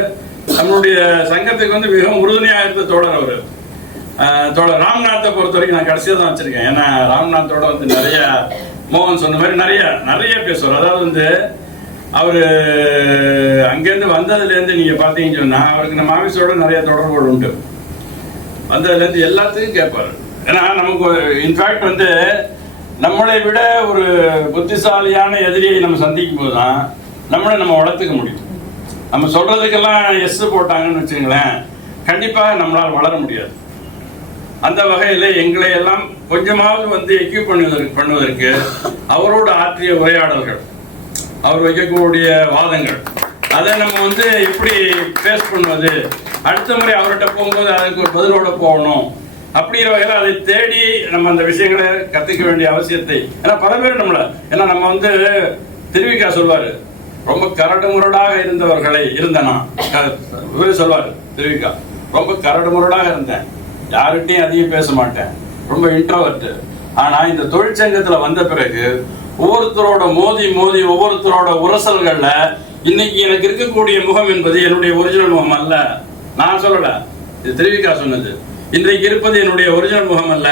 நம்மளுடைய சங்கத்துக்கு வந்து மிகவும் உறுதுணையாக இருந்த தோழர் அவர். தோழர் ராம்நாத்தை பொறுத்த வரைக்கும் நான் கடைசியாக தான் வச்சிருக்கேன். ஏன்னா ராம்நாத்தோட வந்து நிறைய மோகன் சொன்ன மாதிரி நிறைய பேசுவார். அதாவது வந்து அவர் அங்கேருந்து வந்ததுலேருந்து நீங்கள் பார்த்தீங்கன்னு சொன்னால் அவருக்கு நம்ம ஆஃபீஸோட நிறைய தொடர்புகள் உண்டு. வந்ததுலேருந்து எல்லாத்துக்கும் கேட்பார். ஏன்னா நமக்கு இன்ஃபேக்ட் வந்து நம்மளை விட ஒரு புத்திசாலியான எதிரியை நம்ம சந்திக்கும் போது தான் நம்ம வளர்த்துக்க முடியும். நம்ம சொல்றதுக்கெல்லாம் எஸ் போட்டாங்கன்னு வச்சுங்களேன், கண்டிப்பாக நம்மளால் வளர முடியாது. அந்த வகையில் எங்களை எல்லாம் கொஞ்சமாவது வந்து எக்யூப் பண்ணுவதற்கு அவரோடு ஆற்றிய உரையாடல்கள், அவர் வைக்கக்கூடிய வாதங்கள், அதை நம்ம வந்து எப்படி ஃபேஸ் பண்ணுவது, அடுத்த முறை அவர்கிட்ட போகும்போது அதுக்கு ஒரு பதிலோட போகணும் அப்படிங்கிற வகையில் அதை தேடி நம்ம அந்த விஷயங்களை கற்றுக்க வேண்டிய அவசியத்தை. ஏன்னா பல பேர் நம்மளை, ஏன்னா நம்ம வந்து திருவிக்கா சொல்வார், ரொம்ப கரடு முரடாக இருந்தவர்களை இருந்தனா சொல்வார் திருவிக்கா, ரொம்ப கரடு முரடாக இருந்தேன், யார்கிட்டையும் அதிகம் பேச மாட்டேன், ரொம்ப இன்ட்ரோவர்ட். ஆனா இந்த தொழிற்சங்கத்துல வந்த பிறகு ஒவ்வொருத்தரோட மோதி ஒவ்வொருத்தரோட உரசல்கள்ல இன்னைக்கு எனக்கு இருக்கக்கூடிய முகம் என்பது என்னுடைய ஒரிஜினல் முகம் அல்ல. நான் சொல்லல, இது திருவிக்கா சொன்னது. இன்றைக்கு இருப்பது என்னுடைய ஒரிஜினல் முகம் அல்ல.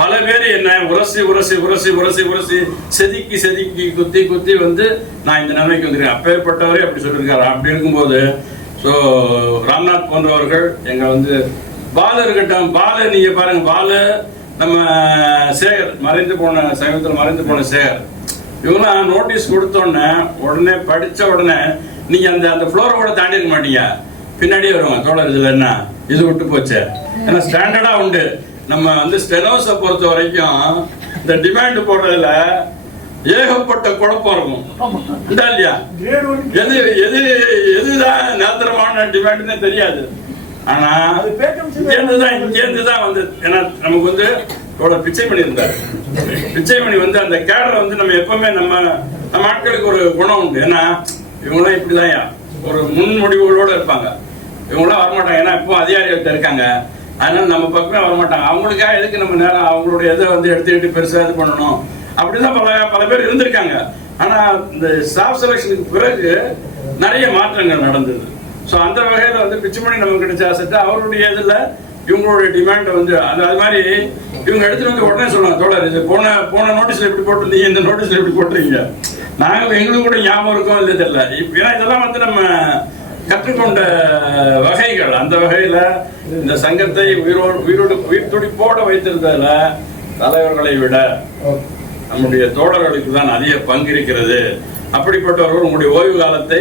பல பேர் என்ன உரசி செதுக்கி குத்தி வந்து நான் இந்த நிலைமைக்கு வந்துருக்கேன். அப்பேற்பட்டவரே அப்படி சொல்லியிருக்காரு. அப்படி இருக்கும்போது ஸோ ராம்நாத் போன்றவர்கள் எங்க வந்து பாலு இருக்கட்டும். பாலு நீங்க பாருங்க, பாலு நம்ம சேகர் சமீபத்தில் மறைந்து போன சேகர், இவங்களாம் நோட்டீஸ் கொடுத்தோடனே உடனே படிச்ச உடனே நீங்க அந்த ஃப்ளோரை கூட தாண்டி இருக்க மாட்டீங்க, பின்னாடியே வருவாங்க. தோழர் இதுல என்ன இது விட்டு போச்சு, ஏன்னா ஸ்டாண்டர்டா உண்டு. நம்ம வந்து ஸ்டெனோஸை பொறுத்த வரைக்கும் இந்த டிமாண்ட் போடுறதுல ஏகப்பட்ட குழப்பம் இருக்கும் இல்லையா? எதுதான் நேத்திரமான டிமாண்ட்னே தெரியாது. ஆனா இங்கேருந்துதான் வந்து, ஏன்னா நமக்கு வந்து பிச்சைமணி இருந்தார். பிச்சைமணி வந்து அந்த கேடரை வந்து நம்ம எப்பவுமே நம்ம ஆட்களுக்கு ஒரு குணம் உண்டு. ஏன்னா இவங்களாம் இப்படிதான் ஒரு முன்முடிவுகளோட இருப்பாங்க. இவங்களாம் வரமாட்டாங்க, ஏன்னா இப்போ அதிகாரிகள்கிட்ட இருக்காங்க, அதனால நம்ம பக்கமே வரமாட்டாங்க. அவங்களுக்காக எதுக்கு நம்ம நேரம் அவங்களுடைய இதை வந்து எடுத்துக்கிட்டு பெருசாக இது பண்ணணும், அப்படிதான் பல பேர் இருந்திருக்காங்க. ஆனா இந்த ஸ்டாஃப் செலெக்ஷனுக்கு பிறகு நிறைய மாற்றங்கள் நடந்தது. ஸோ அந்த வகையில் வந்து பிச்சுமணி நமக்கு கிடைச்ச அசட்டு, அவருடைய இதில் இவங்களுடைய டிமாண்டை வந்து அது மாதிரி இவங்க எடுத்துட்டு வந்து உடனே சொல்லுவாங்க, தோழர் இது போன நோட்டீஸ்ல எப்படி போட்டிருந்தீங்க, இந்த நோட்டீஸ்ல எப்படி போட்டுறீங்க, நாங்கள் எங்களுக்கு கூட ஞாபகம் இருக்கும் இல்லை தெரியல. ஏன்னா இதெல்லாம் வந்து நம்ம கற்றுக்கொண்ட வகைகள். அந்த வகையில இந்த சங்கத்தை உயிர் துடிப்போட வைத்திருந்ததுல தலைவர்களை விட நம்முடைய தோழர்களுக்கு தான் அதிக பங்கு இருக்கிறது. அப்படிப்பட்டவர்கள் உங்களுடைய ஓய்வு காலத்தை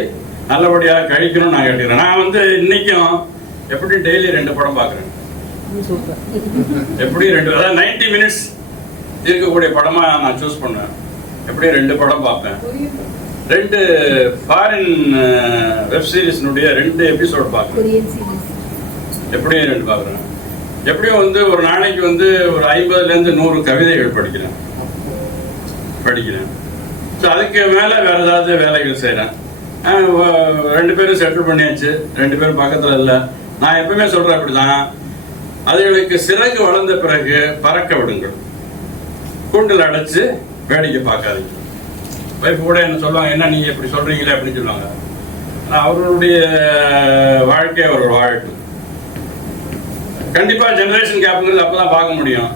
நல்லபடியாக கழிக்கணும்னு நான் கேட்டுக்கிறேன். நான் வந்து இன்னைக்கும் எப்படி டெய்லி 2 படம் பார்க்குறேன். எப்படி 2, அதாவது 90 மினிட்ஸ் இருக்கக்கூடிய படமா நான் சூஸ் பண்ணுவேன். எப்படி 2 படம் பார்ப்பேன். 2 ஃபாரின் வெப் சீரிஸ்னுடைய 2 எபிசோட் பார்க்குறேன். எப்படியும் 2 பார்க்குறேன். எப்படியும் வந்து ஒரு நாளைக்கு வந்து ஒரு 50லேருந்து 100 கவிதைகள் படிக்கிறேன். ஸோ அதுக்கு மேலே வேற ஏதாவது வேலைகள் செய்கிறேன். 2 பேரும் செட்டில் பண்ணியாச்சு, 2 பேரும் பக்கத்தில் இல்லை. நான் எப்பவுமே சொல்கிறேன் அப்படிதான், அதுகளுக்கு சிறகு வளர்ந்த பிறகு பறக்க விடுங்கள், கூண்டில் அடைச்சு வேடிக்கை பார்க்காதீங்க. வைஃப் கூட என்ன சொல்லுவாங்க, என்ன நீங்க எப்படி சொல்றீங்களே அப்படின்னு சொல்லுவாங்க. அவர்களுடைய வாழ்க்கை அவர்கள் வாழட்டும். கண்டிப்பா ஜெனரேஷன் கேப்புங்கிறது அப்பதான் பார்க்க முடியும்.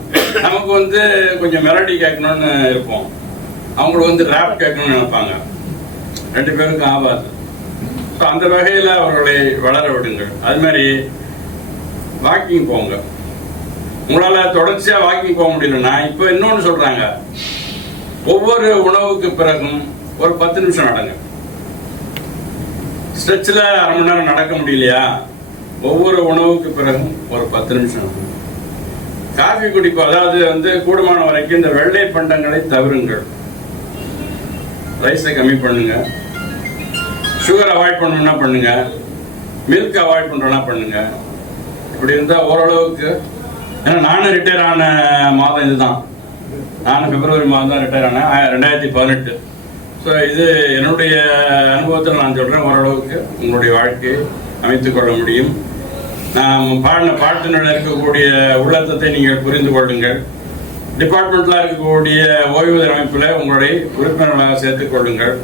நமக்கு வந்து கொஞ்சம் மெலடி கேட்கணும்னு இருப்போம், அவங்களுக்கு வந்து ரேப் கேட்கணும்னு நினைப்பாங்க. 2 பேருக்கும் ஆபாது. ஸோ அந்த வகையில் அவர்களை வளர விடுங்கள். அது மாதிரி வாக்கிங் போங்க. உங்களால் தொடர்ச்சியாக வாக்கிங் போக முடியலன்னா இப்போ இன்னொன்று சொல்றாங்க, ஒவ்வொரு உணவுக்கு பிறகும் ஒரு 10 நிமிஷம் நடங்க. ஸ்ட்ரெச்சில் 1/2 மணி நேரம் நடக்க முடியலையா, ஒவ்வொரு உணவுக்கு பிறகும் ஒரு 10 நிமிஷம். காஃபி குடிப்போம், அதாவது வந்து கூடுமான வரைக்கும் இந்த வெள்ளை பண்டங்களை தவிருங்கள். ரைஸை கம்மி பண்ணுங்க, சுகர் அவாய்ட் பண்ணணும்னா பண்ணுங்க, மில்க் அவாய்ட் பண்றோம்னா பண்ணுங்க. இப்படி இருந்தால் ஓரளவுக்கு, ஏன்னா நானும் ரிட்டையர் ஆன மாதம் இதுதான். நானும் பிப்ரவரி மாதம் தான் ரிட்டையர் ஆனேன், 2018. ஸோ இது என்னுடைய அனுபவத்தில் நான் சொல்கிறேன், ஓரளவுக்கு உங்களுடைய வாழ்க்கையை அமைத்துக் கொள்ள முடியும். நாம் பாடின பாட்டினுடன் இருக்கக்கூடிய உள்ளத்தத்தை நீங்கள் புரிந்து கொள்ளுங்கள். டிபார்ட்மெண்ட்டில் இருக்கக்கூடிய ஓய்வூதியர் அமைப்பில் உங்களுடைய உறுப்பினர்களாக சேர்த்துக் கொள்ளுங்கள்.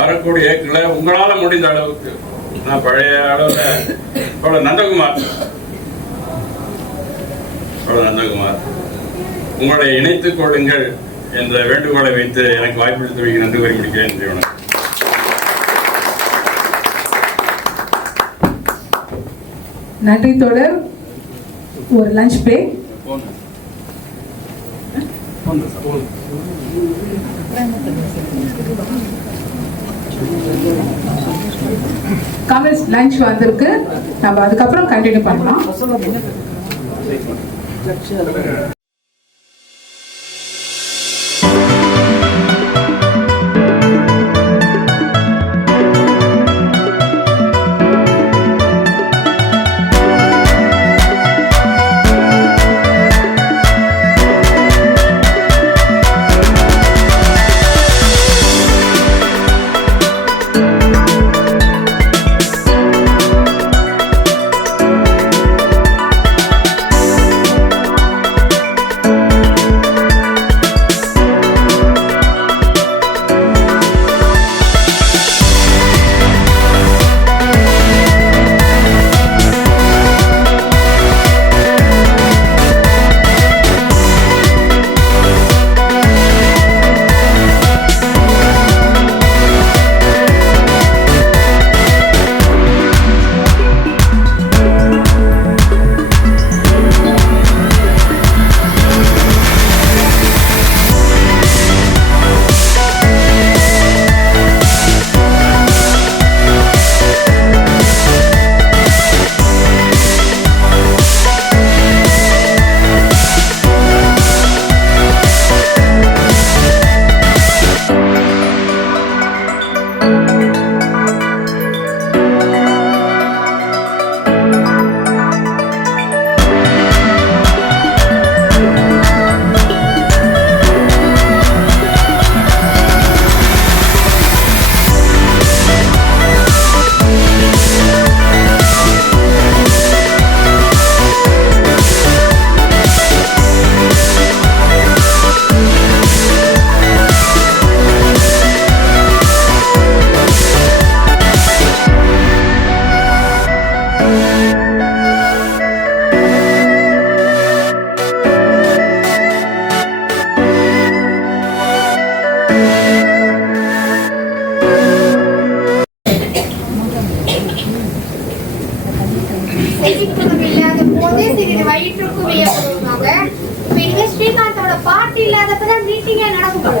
வரக்கூடிய ஏற்களை உங்களால் முடிந்த அளவுக்கு நான் பழைய அளவில் நந்தகுமார் உங்களை இணைத்துக் கொள்ளுங்கள் என்ற வேண்டுகோளை வைத்து எனக்கு வாய்ப்பு நன்றி கூறி முடிக்கிறேன். நன்றி தொடர். ஒரு லஞ்ச் பிரேக். காங்கிரஸ் லஞ்ச் வந்திருக்கு, நம்ம அதுக்கப்புறம் கண்டினியூ பண்ணலாம். ஸ்ரீகாந்தோட பாட்டு இல்லாதப்பதான் மீட்டிங்கே நடக்கும்.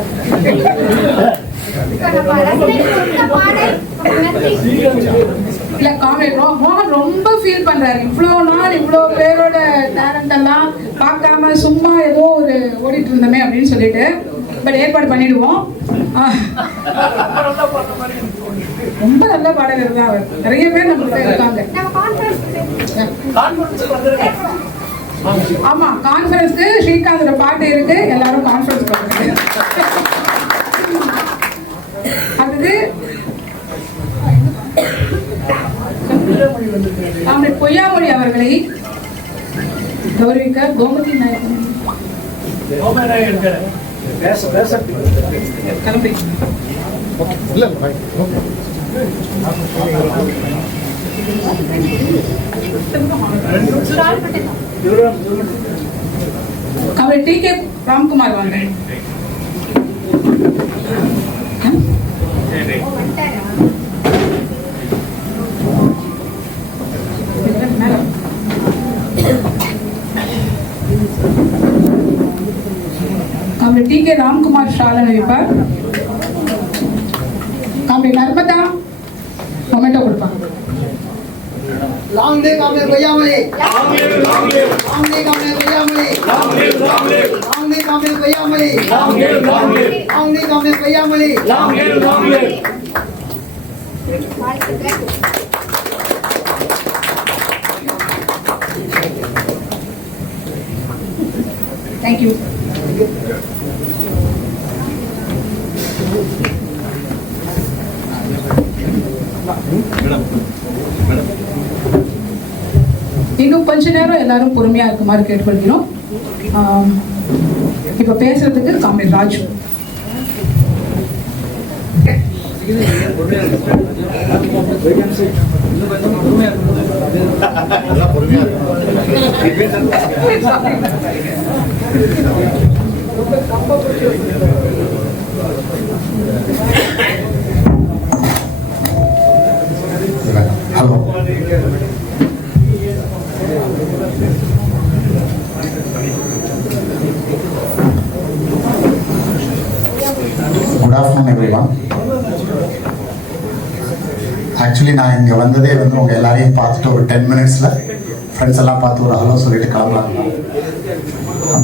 இல்ல காமெடி மோகன் ரொம்ப ஃபீல் பண்றாரு. இவ்வளவு நாள் இவ்வளவு பேரோட டேலண்ட் எல்லாம் பார்க்காம சும்மா ஏதோ ஒரு ஓடிட்டு இருந்தோமே அப்படின்னு சொல்லிட்டு பட் ஏற்பாடு பண்ணிடுவோம். ரொம்ப நல்ல பாடகர் தான் அவர். நிறைய பேர் நம்மளுக்கு இருக்காங்க. ஆமா, கான்ஃபரன்ஸ்க்கு ஸ்ரீகாந்தோட பாட்டு இருக்கு. எல்லாரும் கான்ஃபரன்ஸ் பண்ணுங்க. அடுத்து நம்முடைய பொய்யாமொழி அவர்களை கௌரவிக்க கோமதி நாயகன் கிளம்பி கவர் டி கே ராம்குமார் வாங்க. கவர் டி கே ராம்குமார் ஷால் அணிவிப்பார். கவர் நர்மதா மொமெண்டோ கொடுப்பாங்க. Long live Kamle Payamali. Long live Kamle Payamali. Long live Kamle Payamali. Long live Kamle Payamali. Thank you. இன்னும் கொஞ்ச நேரம் எல்லாரும் பொறுமையா இருக்குமாறு கேட்டுக்கொள்கிறோம். இப்ப பேசுறதுக்கு comedy Raju. Hello. Good afternoon everyone. Actually நான் இங்கே வந்ததே வந்து உங்கள் எல்லாரையும் பார்த்துட்டு ஒரு 10 மினிட்ஸில் ஃப்ரெண்ட்ஸ் எல்லாம் பார்த்து ஒரு ஹலோ சொல்லிட்டு கிளம்பலாம்.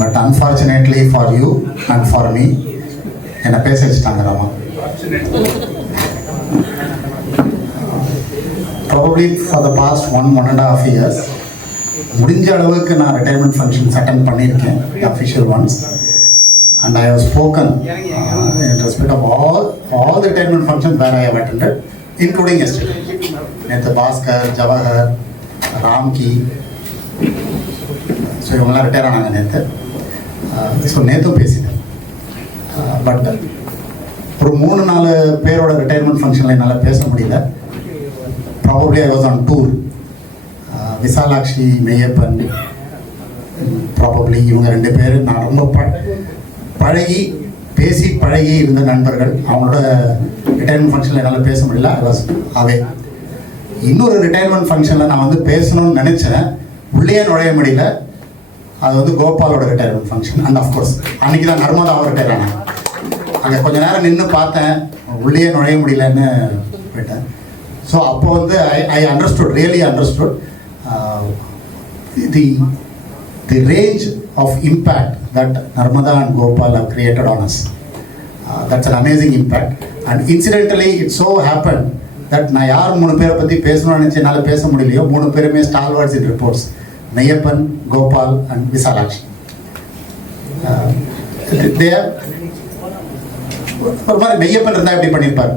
But unfortunately for you and for me என்னை பேச வச்சுட்டாங்க Rama. Probably for the past 1.5 years முடிஞ்ச அளவுக்கு நான் ரிட்டையர்மெண்ட் ஃபங்க்ஷன்ஸ் அட்டென்ட் பண்ணியிருக்கேன், official ones. And I have spoken in respect of all the retirement functions where I have attended, including yesterday. Netha Bhaskar, Jawahar, Ramki. So இவங்கெல்லாம் retire ஆனாங்க நேற்று. So நேற்றும் பேசினேன். But ஒரு 3-4 பேரோட ரிட்டையர்மெண்ட் ஃபங்க்ஷனில் என்னால் பேச முடியல. Probably I was on tour. Visalakshi, Meyyappan, probably இவங்க 2 பேர் நான் ரொம்ப பழகி இருந்த நண்பர்கள். அவங்களோட ரிட்டையர்மெண்ட் ஃபங்க்ஷனில் என்னால் பேச முடியல. ஐ வாஸ் அவே. இன்னொரு ரிட்டையர்மெண்ட் ஃபங்க்ஷனில் நான் வந்து பேசணும்னு நினச்சேன், உள்ளே நுழைய முடியல. அது வந்து கோபாலோட ரிட்டையர்மெண்ட் ஃபங்க்ஷன். அண்ட் ஆஃப்கோர்ஸ் அன்றைக்கி தான் நர்மதாவை ரிட்டையர் ஆனாங்க. அங்கே கொஞ்ச நேரம் நின்று பார்த்தேன், உள்ளே நுழைய முடியலன்னு போயிட்டேன். ஸோ அப்போ வந்து I understood, really understood the range of impact that Narmada and Gopal have created on us. That's an amazing impact. And incidentally, it so happened that நான் யார் 3 பேரை பற்றி பேசணும்னு நினச்சி என்னால் பேச முடியலையோ 3 பேருமே stalwarts in reports. Meyyappan, Gopal and Visalakshi. ஒரு மாதிரி மெய்யப்பன் இருந்தால் எப்படி பண்ணியிருப்பார்,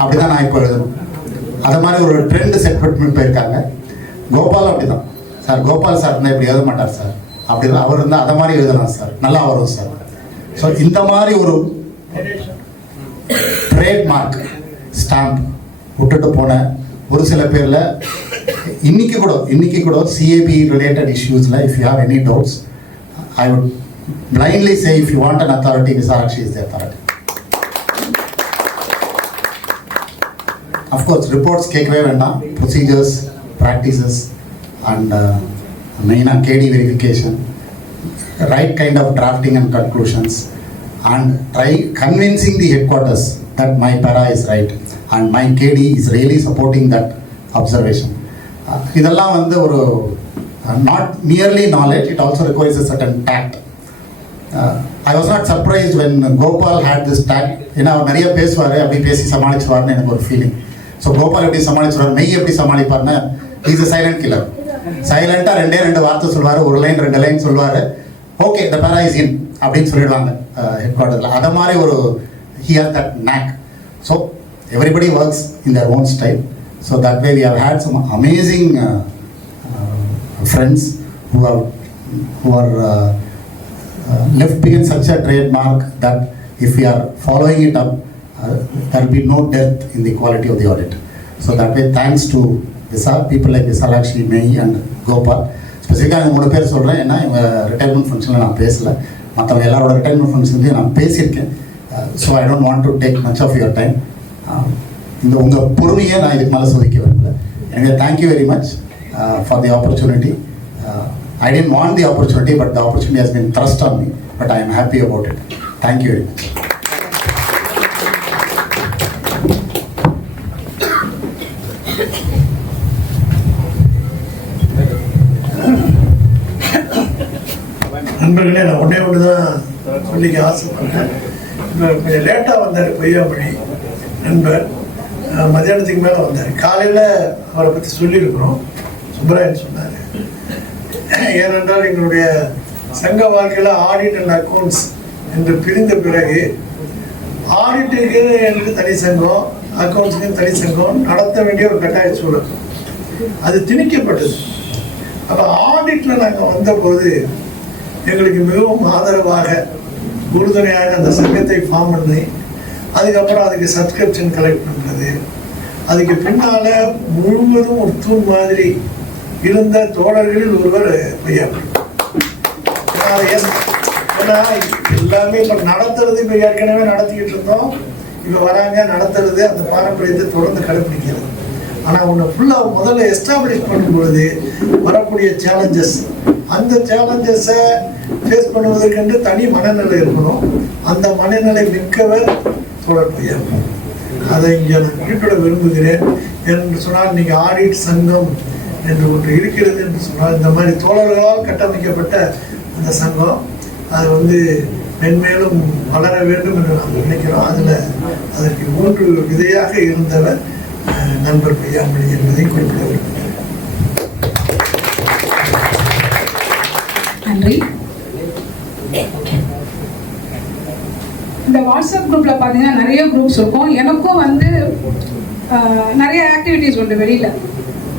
அப்படி தான் நான் இப்போ எழுதணும். அதை மாதிரி ஒரு ட்ரெண்ட் செட் பண்ணி போயிருக்காங்க. கோபாலும் அப்படி தான். சார் கோபால் சார் இருந்தால் இப்படி எழுத மாட்டார் சார், அப்படி அவர் இருந்தால் அதை மாதிரி எழுதலாம் சார், நல்லா வரும் சார். ஸோ இந்த மாதிரி ஒரு ட்ரேட்மார்க் ஸ்டாம்ப் விட்டுட்டு போன ஒரு சில பேரில் இன்னைக்கு கூட சிஏபி ரிலேட்டட் இஷ்யூஸில் if you have any doubts, I would blindly say if you want an authority, Visarakshi is the authority. Of course, reports கேட்கவே வேண்டாம். Procedures, practices and main KD verification, right kind of drafting and conclusions, and try convincing the headquarters that my para is right and my KD is really supporting that observation. இதெல்லாம் வந்து ஒரு not merely knowledge, it also requires a certain tact. I was not surprised when Gopal had this tact. ஏன்னா அவர் நிறைய பேசுவார், அப்படி பேசி சமாளிச்சுவார்னு எனக்கு ஒரு ஃபீலிங். ஸோ கோபால் எப்படி சமாளிச்சுவார், மெய் எப்படி சமாளிப்பார்னா, இஸ் அ சைலண்ட் கில்லர். சைலண்டாக 2 வார்த்தை சொல்லுவார், 1 லைன் 2 லைன் சொல்லுவார், ஓகே த பேரா இஸ் இன் அப்படின்னு சொல்லிடுவாங்க ஹெட் குவார்ட்டரில். அதை மாதிரி ஒரு he has that knack. So everybody works in their own style. So that way we have had some amazing friends who are left behind such a trademark that if we are following it up, there will be no dearth in the quality of the audit. So that way, thanks to people like Visalakshi, May and Gopal. ஸ்பெசிஃபிக்காக 3 பேர் சொல்கிறேன், ஏன்னா இவங்க retirement ஃபங்க்ஷனில் நான் பேசலை, மற்றவங்க எல்லாரோட ரிட்டையர்மெண்ட் ஃபங்க்ஷன்லேயும் நான் பேசியிருக்கேன். So I don't want to take much of your time. இந்த உங்கள் பொறுமையை நான் இதுக்கு மேலே சோதிக்க விரும்பல. எனக்கு thank you very much for the opportunity. I didn't want the opportunity, but the opportunity has been thrust on me, but I am happy about it. Thank you very much. நண்பர்களே, நான் ஒன்றே தான் சொல்லிக்க ஆசைப்பட்டேன். இப்போ கொஞ்சம் லேட்டாக வந்தார் பொய்யாமணி நண்பர், மதியானத்துக்கு மேலே வந்தார். காலையில் அவரை பற்றி சொல்லியிருக்கிறோம், சுப்பராயன் சொன்னார். ஏனென்றால் எங்களுடைய சங்க வாழ்க்கையில் ஆடிட் அண்ட் அக்கௌண்ட்ஸ் என்று பிரிந்த பிறகு ஆடிட்டுக்கு என்று தனி சங்கம், அக்கௌண்ட்ஸுக்கு தனி சங்கம் நடத்த வேண்டிய ஒரு கட்டாய சூழல் அது திணிக்கப்பட்டது. அப்போ ஆடிட்டில் நாங்கள் வந்தபோது எங்களுக்கு மிகவும் ஆதரவாக உறுதுணையாக அந்த சங்கத்தை ஃபார்ம் பண்ணி, அதுக்கப்புறம் அதுக்கு சப்ஸ்கிரிப்ஷன் கலெக்ட் பண்ணுறது, அதுக்கு பின்னால முழுவதும் ஒரு தூண் மாதிரி இருந்த தோழர்களில் ஒருவர் பையாமணி. ஏன்னா எல்லாமே இப்ப நடத்துறது, இப்ப ஏற்கனவே நடத்திக்கிட்டு இருந்தோம், இப்ப வராங்க நடத்துறது, அந்த பாரம்பரியத்தை தொடர்ந்து கடைபிடிக்கிறது. ஆனா உன்னை ஃபுல்லா முதல்ல எஸ்டாப்ளிஷ் பண்ணும்பொழுது வரக்கூடிய சேலஞ்சஸ், அந்த சேலஞ்சஸை ஃபேஸ் பண்ணுவதற்கென்று தனி மனநிலை இருக்கணும். அந்த மனநிலை மிக்கவர் தோழர் பையாமணி. அதை இங்கே நான் குறிப்பிட விரும்புகிறேன். என்று சொன்னால் நீங்கள் ஆடிட் சங்கம் என்று ஒன்று இருக்கிறது என்று சொன்னால், இந்த மாதிரி தோழர்களால் கட்டமைக்கப்பட்ட அந்த சங்கம் அது மென்மேலும் வளர வேண்டும் என்று நாம் நினைக்கிறோம். அதற்கு மூன்று விதையாக இருந்தவர் நண்பர் பையாமணி என்பதை குறிப்பிட விரும்புகிறேன். நன்றி. இந்த வாட்ஸ்அப் குரூப்ல பாத்தீங்கன்னா நிறைய குரூப்ஸ் இருக்கும். எனக்கும் நிறைய ஆக்டிவிட்டிஸ் உண்டு வெளியில.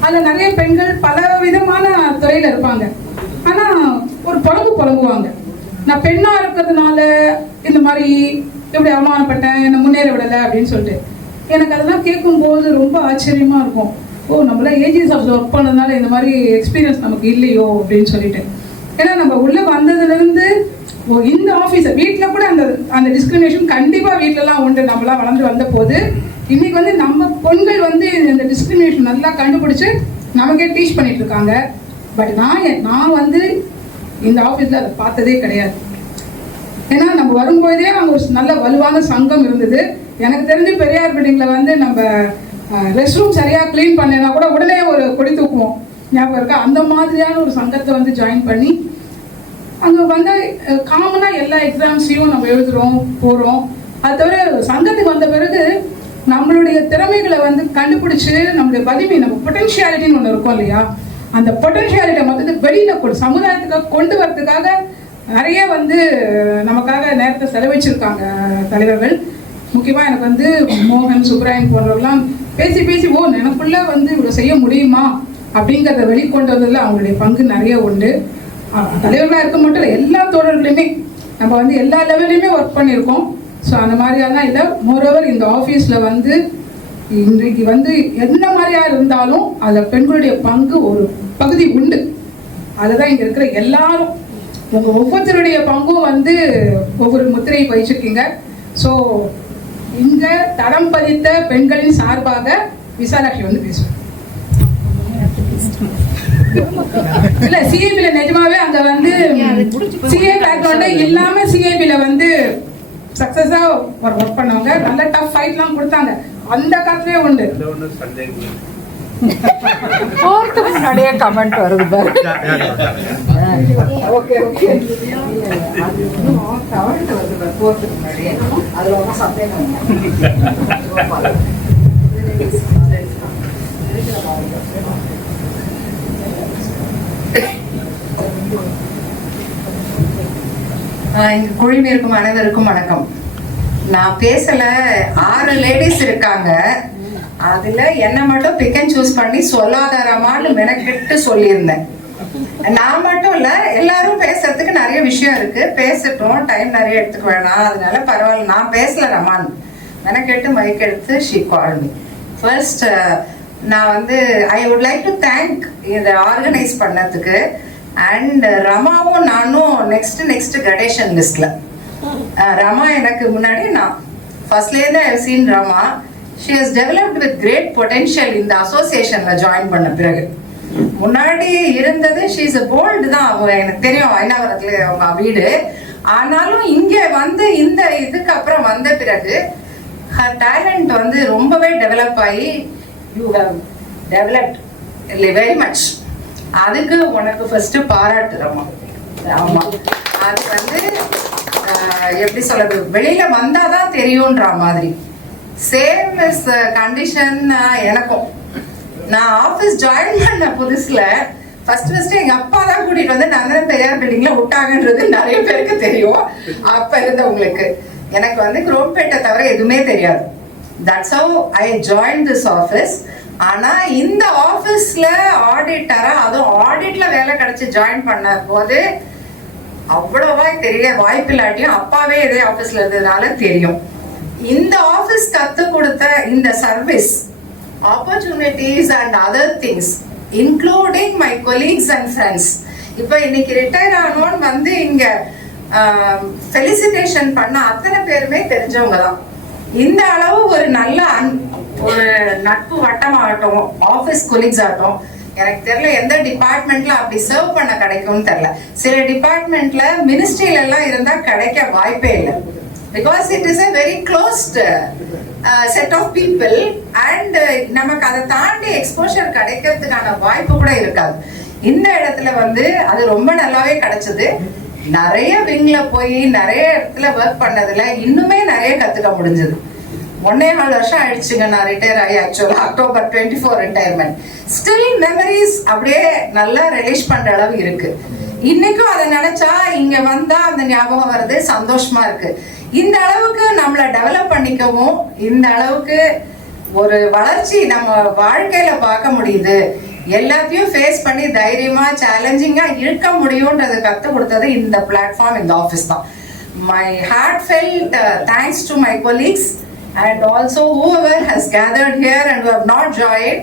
அதுல நிறைய பெண்கள் பல விதமான துறையில இருப்பாங்க. ஆனா ஒரு புலம்புவாங்க, நான் பெண்ணா இருக்கிறதுனால இந்த மாதிரி இப்படி அவமானப்பட்டேன், என்ன முன்னேற விடலை அப்படின்னு சொல்லிட்டு. எனக்கு அதெல்லாம் கேட்கும் போது ரொம்ப ஆச்சரியமா இருக்கும். ஓ, நம்மள ஏஜிஎஸ் ஆஃபீஸ்ல ஒர்க் பண்ணதுனால இந்த மாதிரி எக்ஸ்பீரியன்ஸ் நமக்கு இல்லையோ அப்படின்னு சொல்லிட்டு. ஏன்னா நம்ம உள்ள வந்ததுல இருந்து இந்த ஆஃபீஸ் வீட்டில் கூட அந்த டிஸ்கிரிமினேஷன் கண்டிப்பாக வீட்டிலலாம் உண்டு. நம்மளாம் வளர்ந்து வந்த போது இன்னைக்கு நம்ம பெண்கள் இந்த டிஸ்கிரிமினேஷன் நல்லா கண்டுபிடிச்சு நமக்கே டீச் பண்ணிட்டு இருக்காங்க. பட் நான் இந்த ஆஃபீஸில் அதை பார்த்ததே கிடையாது. ஏன்னா நம்ம வரும்போதே அங்கே ஒரு நல்ல வலுவான சங்கம் இருந்தது. எனக்கு தெரிஞ்சு பெரியார் பில்டிங்கில் நம்ம ரெஸ்ட் ரூம் சரியாக க்ளீன் பண்ணலைன்னா கூட உடனே ஒரு கொடி தூக்குவோம், ஞாபகம் இருக்கா? அந்த மாதிரியான ஒரு சங்கத்தை ஜாயின் பண்ணி அங்கே காமனாக எல்லா எக்ஸாம்ஸையும் நம்ம எழுதுகிறோம் போகிறோம். அது தவிர சங்கத்துக்கு வந்த பிறகு நம்மளுடைய திறமைகளை கண்டுபிடிச்சு நம்மளுடைய வலிமை, நம்ம பொட்டன்ஷியாலிட்டின்னு ஒன்று இருக்கும் இல்லையா, அந்த பொட்டன்ஷியாலிட்டியை வெளியில் சமுதாயத்துக்காக கொண்டு வரதுக்காக நிறைய நமக்காக நேரத்தை செலவழிச்சிருக்காங்க தலைவர்கள். முக்கியமாக எனக்கு மோகன், சுப்ராயன் போன்றவர்கள்லாம் பேசி ஓ எனக்குள்ள இவ்வளோ செய்ய முடியுமா அப்படிங்கிறத வெளிக்கொண்டு வந்ததில் அவங்களுடைய பங்கு நிறைய உண்டு. தலைவர்களாக இருக்க மட்டும் இல்லை, எல்லா தோழர்களுமே நம்ம எல்லா லெவல்லையுமே ஒர்க் பண்ணியிருக்கோம். ஸோ அந்த மாதிரியெல்லாம் இல்லை. மோரோவர் இந்த ஆஃபீஸில் இன்றைக்கு எந்த மாதிரியா இருந்தாலும் அதில் பெண்களுடைய பங்கு ஒரு பகுதி உண்டு. அதுதான் இங்கே இருக்கிற எல்லாரும், உங்கள் ஒவ்வொருத்தருடைய பங்கும் ஒவ்வொரு முத்திரையை பயிச்சிருக்கீங்க. ஸோ இங்கே தரம் பதித்த பெண்களின் சார்பாக விசாலாட்சி பேசுவோம். இல்ல சிஏபில நிஜமாவே அங்க சிஏ பேக்ரவுண்டே இல்லாம சிஏபில சக்சஸா ஒர்க் பண்ணவங்க, நல்ல டஃப் ஃபைட்லாம் கொடுத்தாங்க. அந்த காலத்திலே உண்டு. போறதுக்கு முன்னாடியே கமெண்ட் வருது பாரு. ஓகே ஓகே கமெண்ட் வருது பாரு போறதுக்கு முன்னாடியே. அதுல ஒன்றும் சந்தேகம் இங்க குழுமி இருக்கும் அனைவருக்கும் வணக்கம். நான் பேசல, 6 லேடிஸ் இருக்காங்க. அதுல என்ன மட்டும் பிக் அண்ட் சூஸ் பண்ணி சொல்லாதாரமான்னு மெனக்கெட்டு சொல்லியிருந்தேன். நான் மட்டும் இல்ல, எல்லாரும் பேசுறதுக்கு நிறைய விஷயம் இருக்கு. பேசட்டும், டைம் நிறைய எடுத்துக்க வேணாம், அதனால பரவாயில்ல. நான் பேசல, ரமான் மெனக்கெட்டு மைக் எடுத்து ஷீ கால் மீ. ஃபர்ஸ்ட் நான் I would like to thank இதை ஆர்கனைஸ் பண்ணதுக்கு. அண்ட் ரமாவும் நானும் நெக்ஸ்ட் கணேசன் லிஸ்ட்ல. ரமா எனக்கு முன்னாடி, நான் ஃபர்ஸ்ட்லேருந்து I have seen Rama. She has developed with great potential இந்த அசோசியேஷன்ல ஜாயின் பண்ண பிறகு. முன்னாடி இருந்தது ஷி இஸ் அ போல்டு தான். எனக்கு தெரியும் ஐநாவரத்துல அவங்க வீடு. ஆனாலும் இங்க இந்த இதுக்கு அப்புறம் வந்த பிறகு ஹர் டேலண்ட் ரொம்பவே டெவலப் ஆகி you have developed very much. அதுக்கு உனக்கு ஃபர்ஸ்ட் பாராட்டு ரமா. ஆமா, அது எப்படி சொல்றது, வெளியில வந்தாதான் தெரியும்ன்ற மாதிரி. சேம் இஸ் கண்டிஷன் எனக்கும். நான் ஆபீஸ் ஜாயின் பண்ண புதுசுல ஃபர்ஸ்ட் எங்க அப்பா தான் கூட்டிட்டு நந்தனம் பெரியார் பில்டிங்ல விட்டாங்கன்றது நிறைய பேருக்கு தெரியும். அப்ப இருந்தவங்களுக்கு. எனக்கு குரோம்பேட்டை தவிர எதுவுமே தெரியாது. That's how I join this office. ஆனா இந்த ஆபீஸ்ல ஆடிட்டரா, அதுவும் ஆடிட்ல வேலை கிடைச்சு ஜாயின் பண்ண போது அவ்வளவா தெரிய வாய்ப்பு இல்லாட்டியும் அப்பாவே இதே ஆபீஸ்ல இருந்ததுனால தெரியும். இந்த ஆபீஸ் கத்து கொடுத்த இந்த service opportunities and other things, including my colleagues and friends. இப்போ இன்னைக்கு ரிட்டையர் ஆனோன்னு வந்து இங்க ஃபெலிசிட்டேஷன் பண்ண அத்தனை பேருமே தெரிஞ்சவங்க தான். இந்த அளவு ஒரு நல்ல ஒரு நட்பு வட்டமாகட்டும், ஆஃபீஸ் கொலீக்ஸ் ஆகட்டும், எனக்கு தெரியல எந்த டிபார்ட்மெண்ட்ல அப்படி சர்வ் பண்ண கிடைக்கும்னு தெரியல. சில டிபார்ட்மெண்ட்ல மினிஸ்ட்ரியில எல்லாம் இருந்தா கிடைக்க வாய்ப்பே இல்லை. Because it is a very closed set of people and நமக்கு அதை தாண்டி எக்ஸ்போஷர் கிடைக்கிறதுக்கான வாய்ப்பு கூட இருக்காது. இந்த இடத்துல வந்து அது ரொம்ப நல்லாவே கிடைச்சது. நிறைய விங்ல போய் நிறைய இடத்துல ஒர்க் பண்ணதுல இன்னுமே நிறைய கத்துக்க முடிஞ்சது. 1.5 வருஷம் ஆயிடுச்சுங்க நான் ரிட்டையர் ஆகி. ஆக்சுவலா October 24 ரிட்டையர்மெண்ட். ஸ்டில் மெமரிஸ் அப்படியே நல்லா ரிலீஸ் பண்ற அளவு இருக்கு. இன்னைக்கும் அதை நினைச்சா இங்க வந்தா அந்த ஞாபகம் வருது, சந்தோஷமா இருக்கு. இந்த அளவுக்கு நம்மளை டெவலப் பண்ணிக்கவும், இந்த அளவுக்கு ஒரு வளர்ச்சி நம்ம வாழ்க்கையில பார்க்க முடியுது, எல்லாத்தையும் ஃபேஸ் பண்ணி தைரியமா சேலஞ்சிங்கா இருக்க முடியும்ன்றதை கத்து கொடுத்தது இந்த பிளாட்ஃபார்ம், இந்த ஆஃபீஸ் தான். My heartfelt thanks to my colleagues and also whoever has gathered here and who have not joined.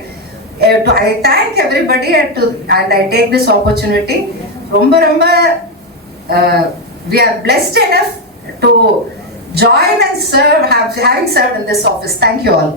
I thank everybody and I take this opportunity. Romba we are blessed enough to join and serve, having served in this office. Thank you all.